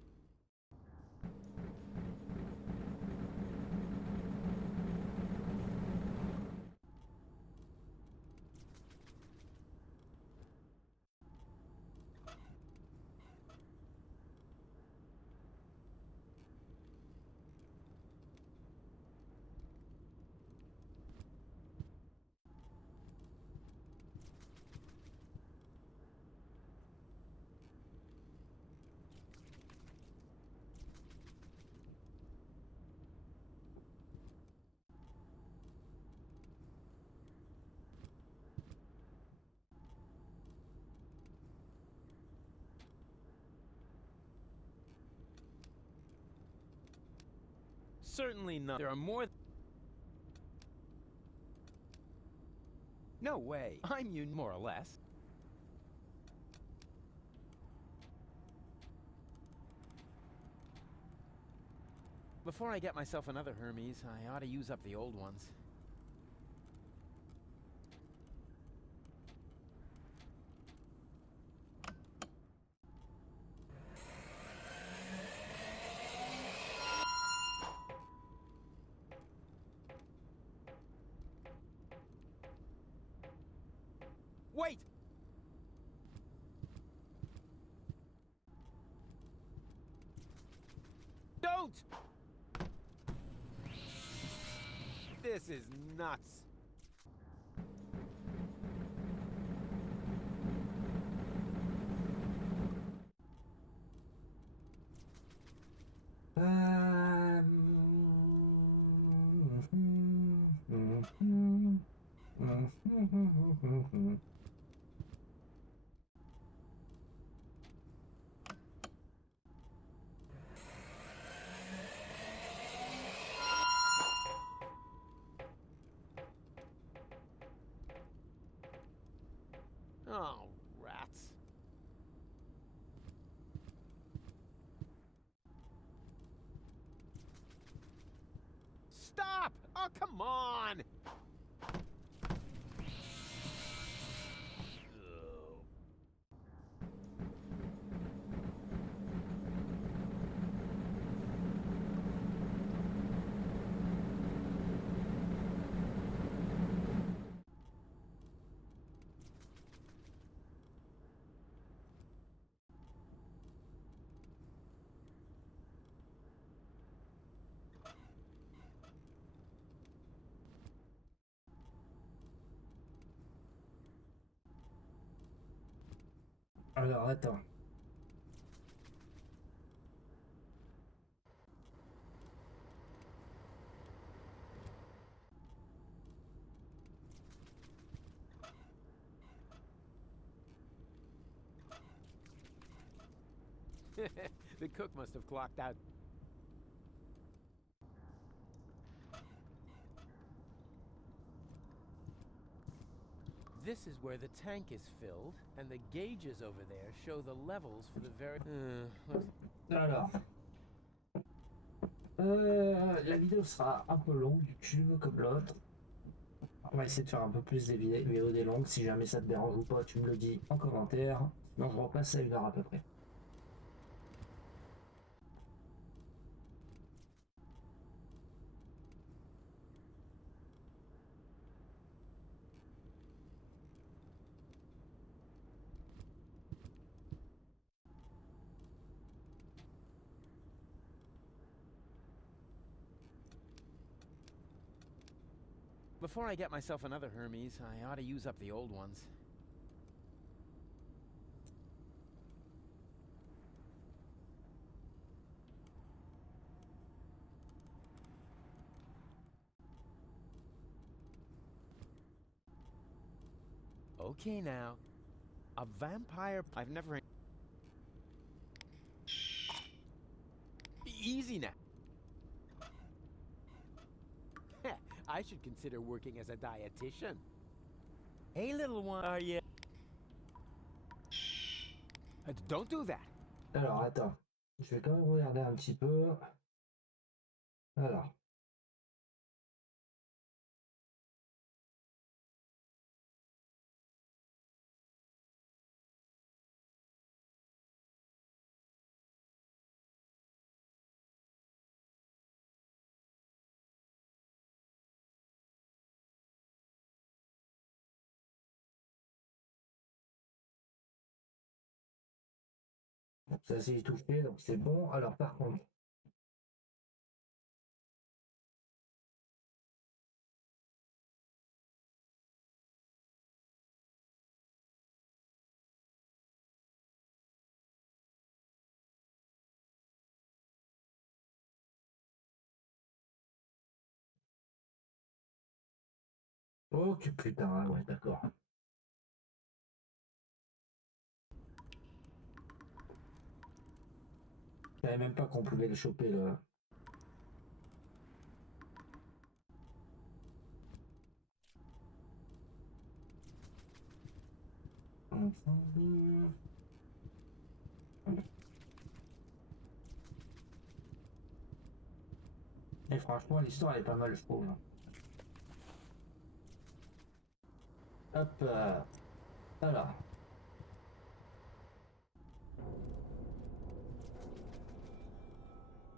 Certainly not. There are more. No way. I'm you more or less. Before I get myself another Hermes, I ought to use up the old ones. Wait! Don't! This is nuts. Oh, rats. Stop! Oh, come on! Alors, attends. The cook must have clocked out. This is where the tank is filled, and the gauges over there show the levels for the very... Alors. La vidéo sera un peu longue, YouTube, comme l'autre. On va essayer de faire un peu plus des vidéos des longues. Si jamais ça te dérange ou pas, tu me le dis en commentaire. Sinon, je repasse à 1 heure à peu près. Before I get myself another Hermes, I ought to use up the old ones. Okay now. A vampire... I've never... Easy now. I should consider working as a dietitian. Hey, little one, are you... Don't do that. Alors, attends. Je vais quand même regarder un petit peu. Alors. Donc ça c'est étouffé, donc c'est bon. Alors par contre. Oh que putain, ouais d'accord. Je savais même pas qu'on pouvait le choper là. Et franchement l'histoire est pas mal je trouve. Hop. Alors.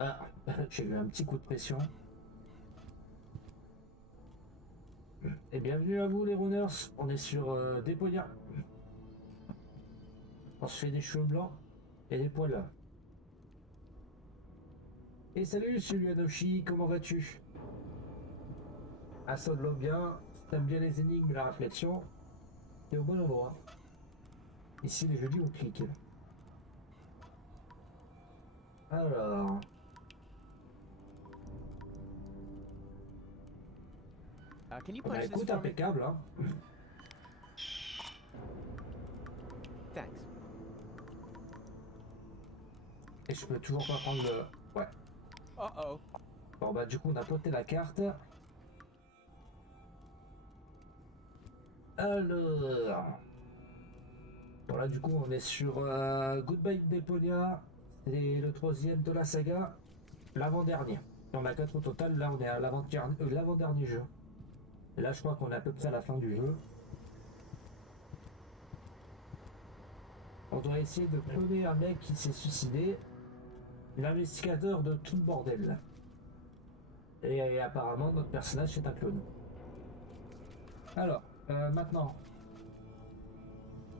Ah, j'ai eu un petit coup de pression. Et bienvenue à vous les runners, on est sur Deponia. On se fait des cheveux blancs et des poils. Et salut, c'est Luanoshi, comment vas-tu? Assemble bien, si t'aimes bien les énigmes et la réflexion, t'es au bon endroit. Ici les jeudis on clique. Alors... Can you Bah punch this écoute, for me? impeccable hein. Thanks. Et je peux toujours pas prendre le... Ouais. Uh-oh. Bon bah du coup on a poté la carte. Alors... Bon là du coup on est sur Goodbye Deponia. C'est le troisième de la saga. L'avant-dernier. On a 4 au total, là on est à l'avant-dernier jeu. Et là je crois qu'on est à peu près à la fin du jeu. On doit essayer de cloner un mec qui s'est suicidé. L'investigateur de tout le bordel. Et apparemment notre personnage est un clone. Alors, maintenant,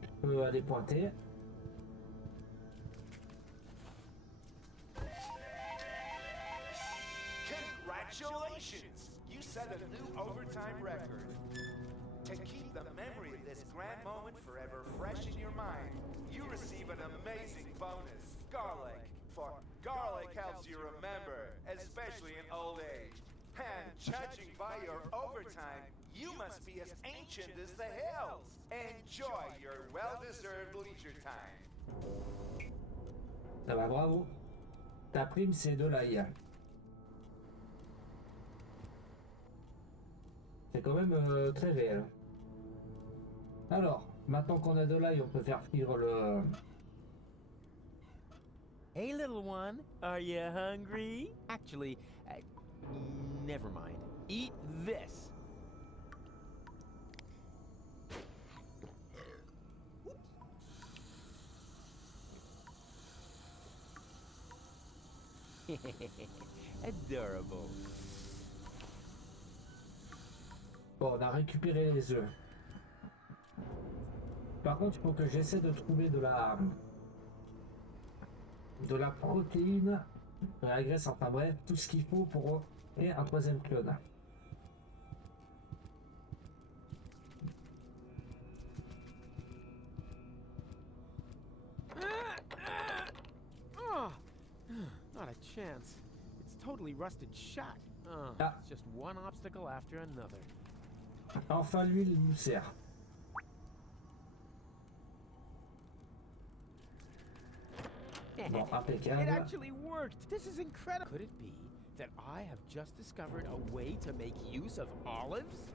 je peux aller pointer. Congratulations! You set a new overtime record. To keep the memory of this grand moment forever fresh in your mind, you receive an amazing bonus, Garlic. For garlic helps you remember, especially in old age. And judging by your overtime, you must be as ancient as the hills. Enjoy your well-deserved leisure time. Ça va, bravo. Ta prime, c'est de l'ail. C'est quand même très réel. Alors, maintenant qu'on a de l'ail, on peut faire frire le... Hey, little one, are you hungry? Actually, never mind. Eat this. Adorable. Bon, on a récupéré les œufs. Par contre, il faut que j'essaie de trouver de la protéine, de la graisse, enfin bref, tout ce qu'il faut pour créer un troisième clone. chance. It's totally rusted shut. Oh, Ah. it's just one obstacle after another. Enfin, l'huile nous sert. Bon, It impeccable. actually worked. This is incredible. Could it be that I have just discovered a way to make use of olives?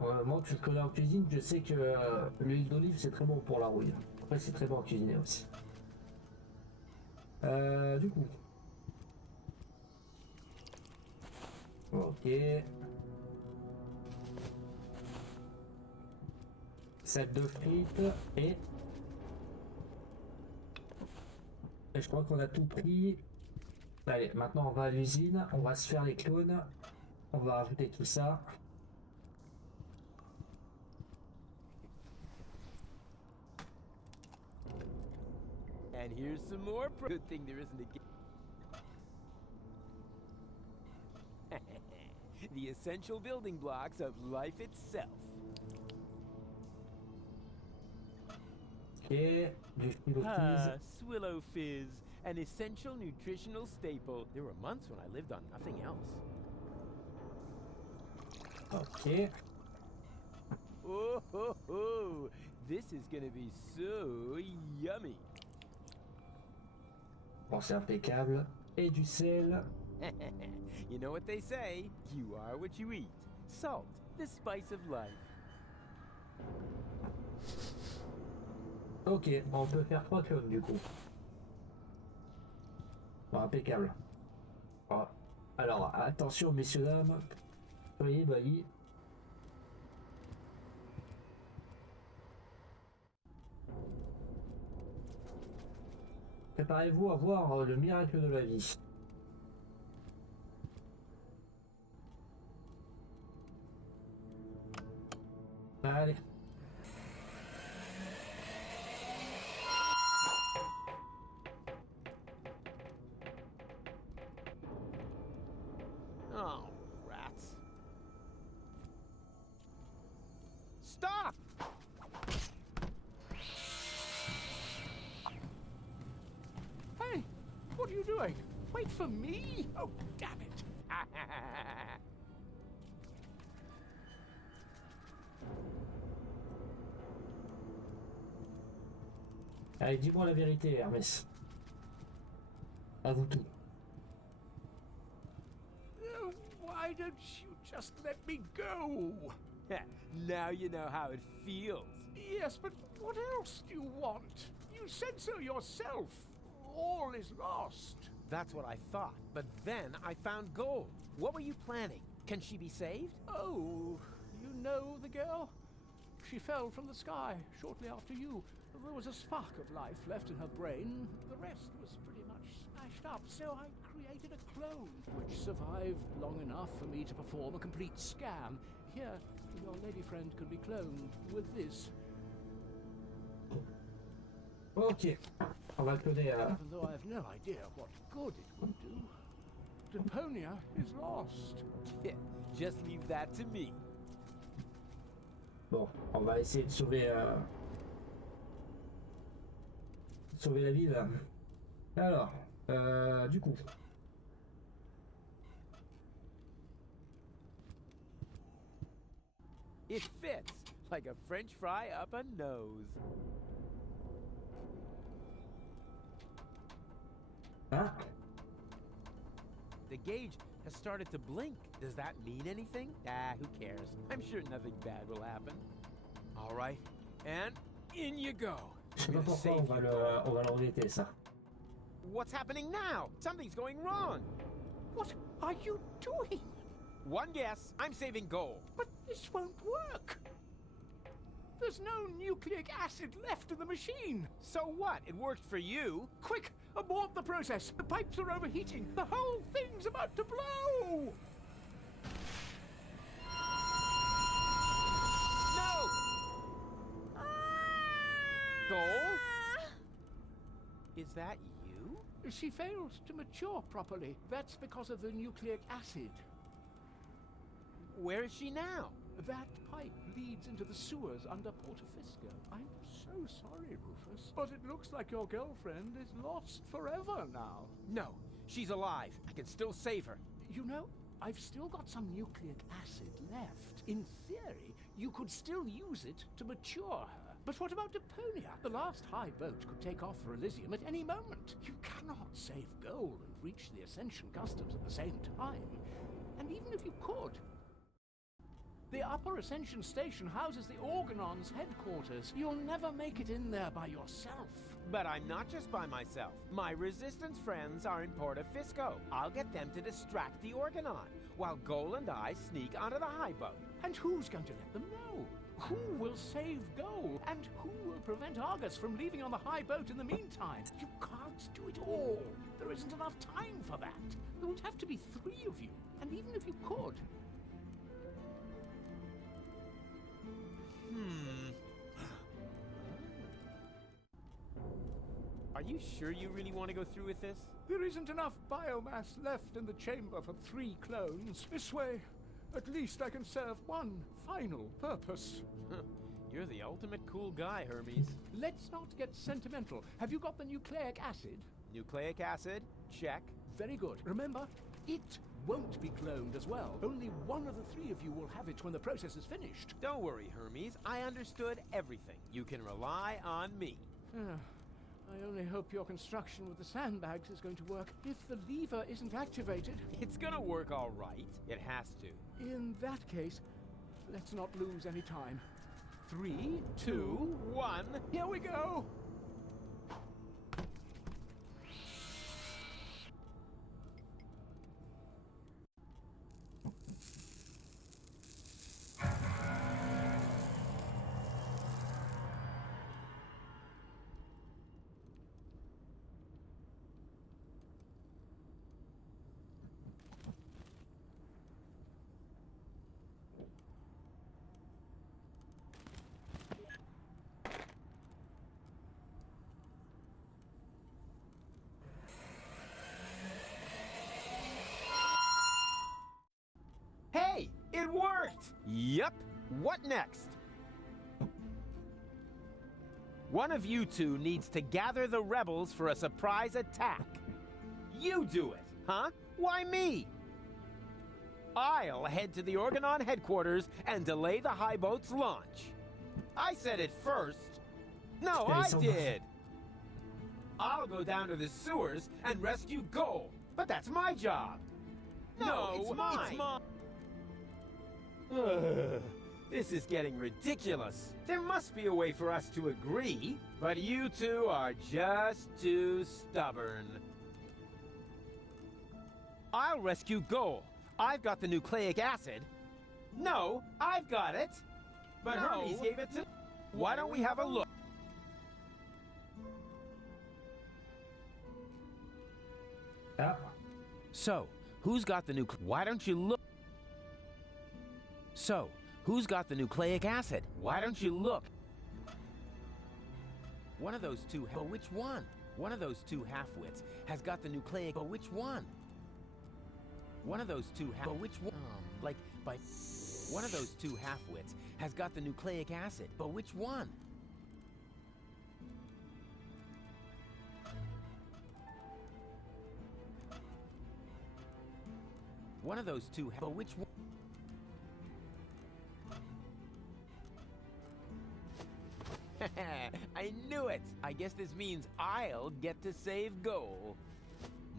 Moi, que je connais en cuisine, je sais que l'huile d'olive c'est très bon pour la rouille. Après, c'est très bon en cuisiner aussi. Du coup. Ok. Sac de frites et je crois qu'on a tout pris. Allez, maintenant on va à l'usine, on va se faire les clones, on va rajouter tout ça. And here's some more. Good thing there isn't a the essential building blocks of life itself. Et du stylo Ah, Swillow Fizz, an essential nutritional staple. There were months when I lived on nothing else. Ok. Oh ho ho! This is gonna be so yummy. Bon, c'est impeccable. Et du sel. You know what they say? You are what you eat. Salt, the spice of life. Ok, on peut faire 3 clones du coup. Bon, impeccable. Bon. Alors, attention messieurs dames. Soyez ébahis. Préparez-vous à voir le miracle de la vie. Allez. Oh, rats. Stop! Hey, what are you doing? Wait for me? Oh, damn it. Allez, dis-moi la vérité, Hermès. À vous tout. Oh, why don't you just let me go? Now you know how it feels. Yes, but what else do you want? You said so yourself. All is lost. That's what I thought. But then I found gold. What were you planning? Can she be saved? Oh, you know the girl? She fell from the sky shortly after you. There was a spark of life left in her brain. The rest was pretty much smashed up, so I created a clone, which survived long enough for me to perform a complete scan. Here, your lady friend could be cloned with this. Ok. On va cloner Even though I have no idea what good it would do. Deponia is lost. Just leave that to me. Bon, on va essayer de sauver sauver la ville. Alors, du coup. It fits like a French fry up a nose. Hein? The gauge has started to blink. Does that mean anything? Ah, who cares? I'm sure nothing bad will happen. All right, and in you go. Je sais pas pourquoi on va l'embêter ça. What's happening now? Something's going wrong. What are you doing? One guess. I'm saving gold. But this won't work. There's no nucleic acid left in the machine. So what? It worked for you. Quick, abort the process. The pipes are overheating. The whole thing's about to blow. No! Gold? Is that you? She failed to mature properly. That's because of the nucleic acid. Where is she now? That pipe leads into the sewers under Portofisco. I'm so sorry, Rufus, but it looks like your girlfriend is lost forever now. No, She's alive. I can still save her. You know, I've still got some nucleic acid left. In theory, you could still use it to mature her. But what about Deponia? The last high boat could take off for Elysium at any moment. You cannot save Goal and reach the Ascension Customs at the same time. And even if you could, the Upper Ascension Station houses the Organon's headquarters. You'll never make it in there by yourself. But I'm not just by myself. My Resistance friends are in Porta Fisco. I'll get them to distract the Organon, while Goal and I sneak onto the high boat. And who's going to let them know? Who will save Goal? And who will prevent Argus from leaving on the high boat in the meantime? You can't do it all. There isn't enough time for that. There would have to be 3 of you. And even if you could... Are you sure you really want to go through with this? There isn't enough biomass left in the chamber for 3 clones. This way, at least I can serve one final purpose. You're the ultimate cool guy, Hermes. Let's not get sentimental. Have you got the nucleic acid? Nucleic acid? Check. Very good. Remember, it won't be cloned as well. Only one of the 3 of you will have it when the process is finished. Don't worry, Hermes. I understood everything. You can rely on me. I only hope your construction with the sandbags is going to work. If the lever isn't activated... It's gonna work all right. It has to. In that case, let's not lose any time. 3, 2, 1. here we go! Hey! It worked! Yep. What next? One of you 2 needs to gather the rebels for a surprise attack. You do it, huh? Why me? I'll head to the Organon headquarters and delay the high boat's launch. I said it first. No, I did. I'll go down to the sewers and rescue Goal, but that's my job. No, it's mine. This is getting ridiculous. There must be a way for us to agree, but you 2 are just too stubborn. I'll rescue Goal. I've got the nucleic acid. No, I've got it. But Hermes gave it to... Why don't we have a look? So, who's got the Why don't you look? So, who's got the nucleic acid? Why don't you look? One of those 2... But which one? One of those 2 half-wits has got the nucleic... But which one? One of those 2 But which one? One of those 2 half-wits has got the nucleic acid. But which one? One of those 2 But which one? I knew it! I guess this means I'll get to save Goal.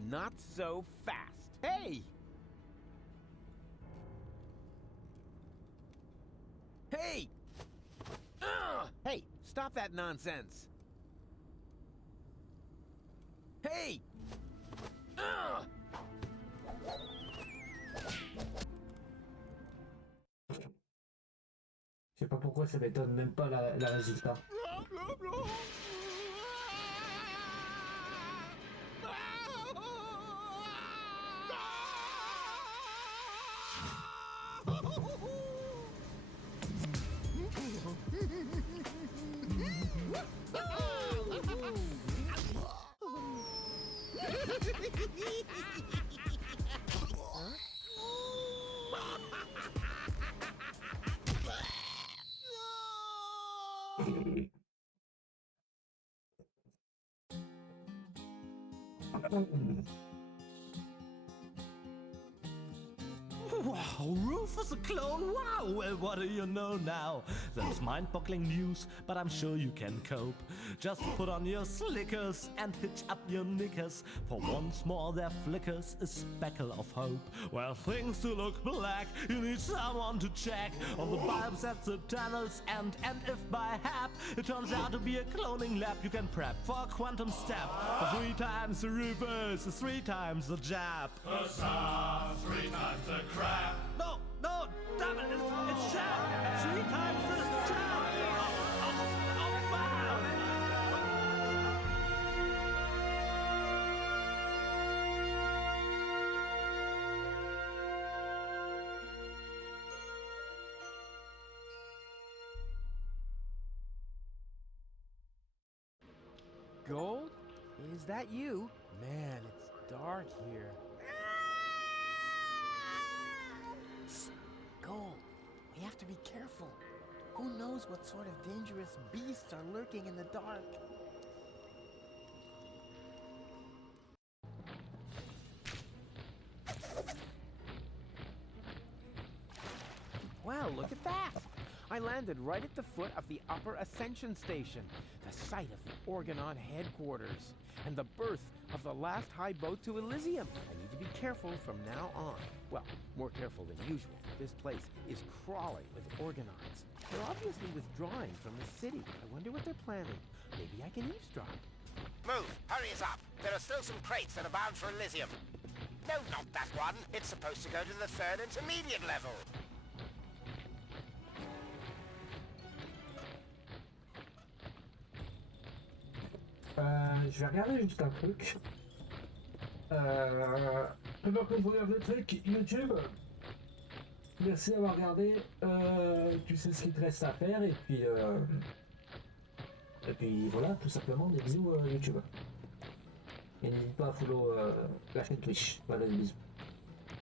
Not so fast. Hey! Hey! Hey, stop that nonsense! Hey! Je sais pas pourquoi ça m'étonne même pas la résultat. Wow, Rufus a clone, wow! Well, what do you know now? That's mind-boggling news, but I'm sure you can cope. Just put on your slickers and hitch up your knickers, for once more there flickers a speckle of hope. Well, things do look black, you need someone to check on the bulbs at the tunnels, and if by hap it turns out to be a cloning lab, you can prep for a quantum step. For 3 times the reverse is 3 times the jab. Huzzah! 3 times the crap! No, damn it, it's jab! 3 times the jab! Wow! Gold? Is that you? Man, it's dark here. Psst, Gold, we have to be careful. Who knows what sort of dangerous beasts are lurking in the dark? Well, look at that! I landed right at the foot of the Upper Ascension Station, the site of the Orgonaut headquarters, and the birth of the last high boat to Elysium. I need to be careful from now on. Well, more careful than usual. This place is crawling with Orgonauts. They're obviously withdrawing from the city. I wonder what they're planning. Maybe I can eavesdrop. Move! Hurry us up! There are still some crates that are bound for Elysium. No, not that one. It's supposed to go to the 3rd intermediate level. Je vais regarder juste un truc. Pendant que je regarde le truc, YouTube, merci d'avoir regardé. Tu sais ce qu'il te reste à faire et puis voilà, tout simplement, des bisous YouTube. Et n'hésite pas à follow la chaîne Twitch. Voilà, des bisous.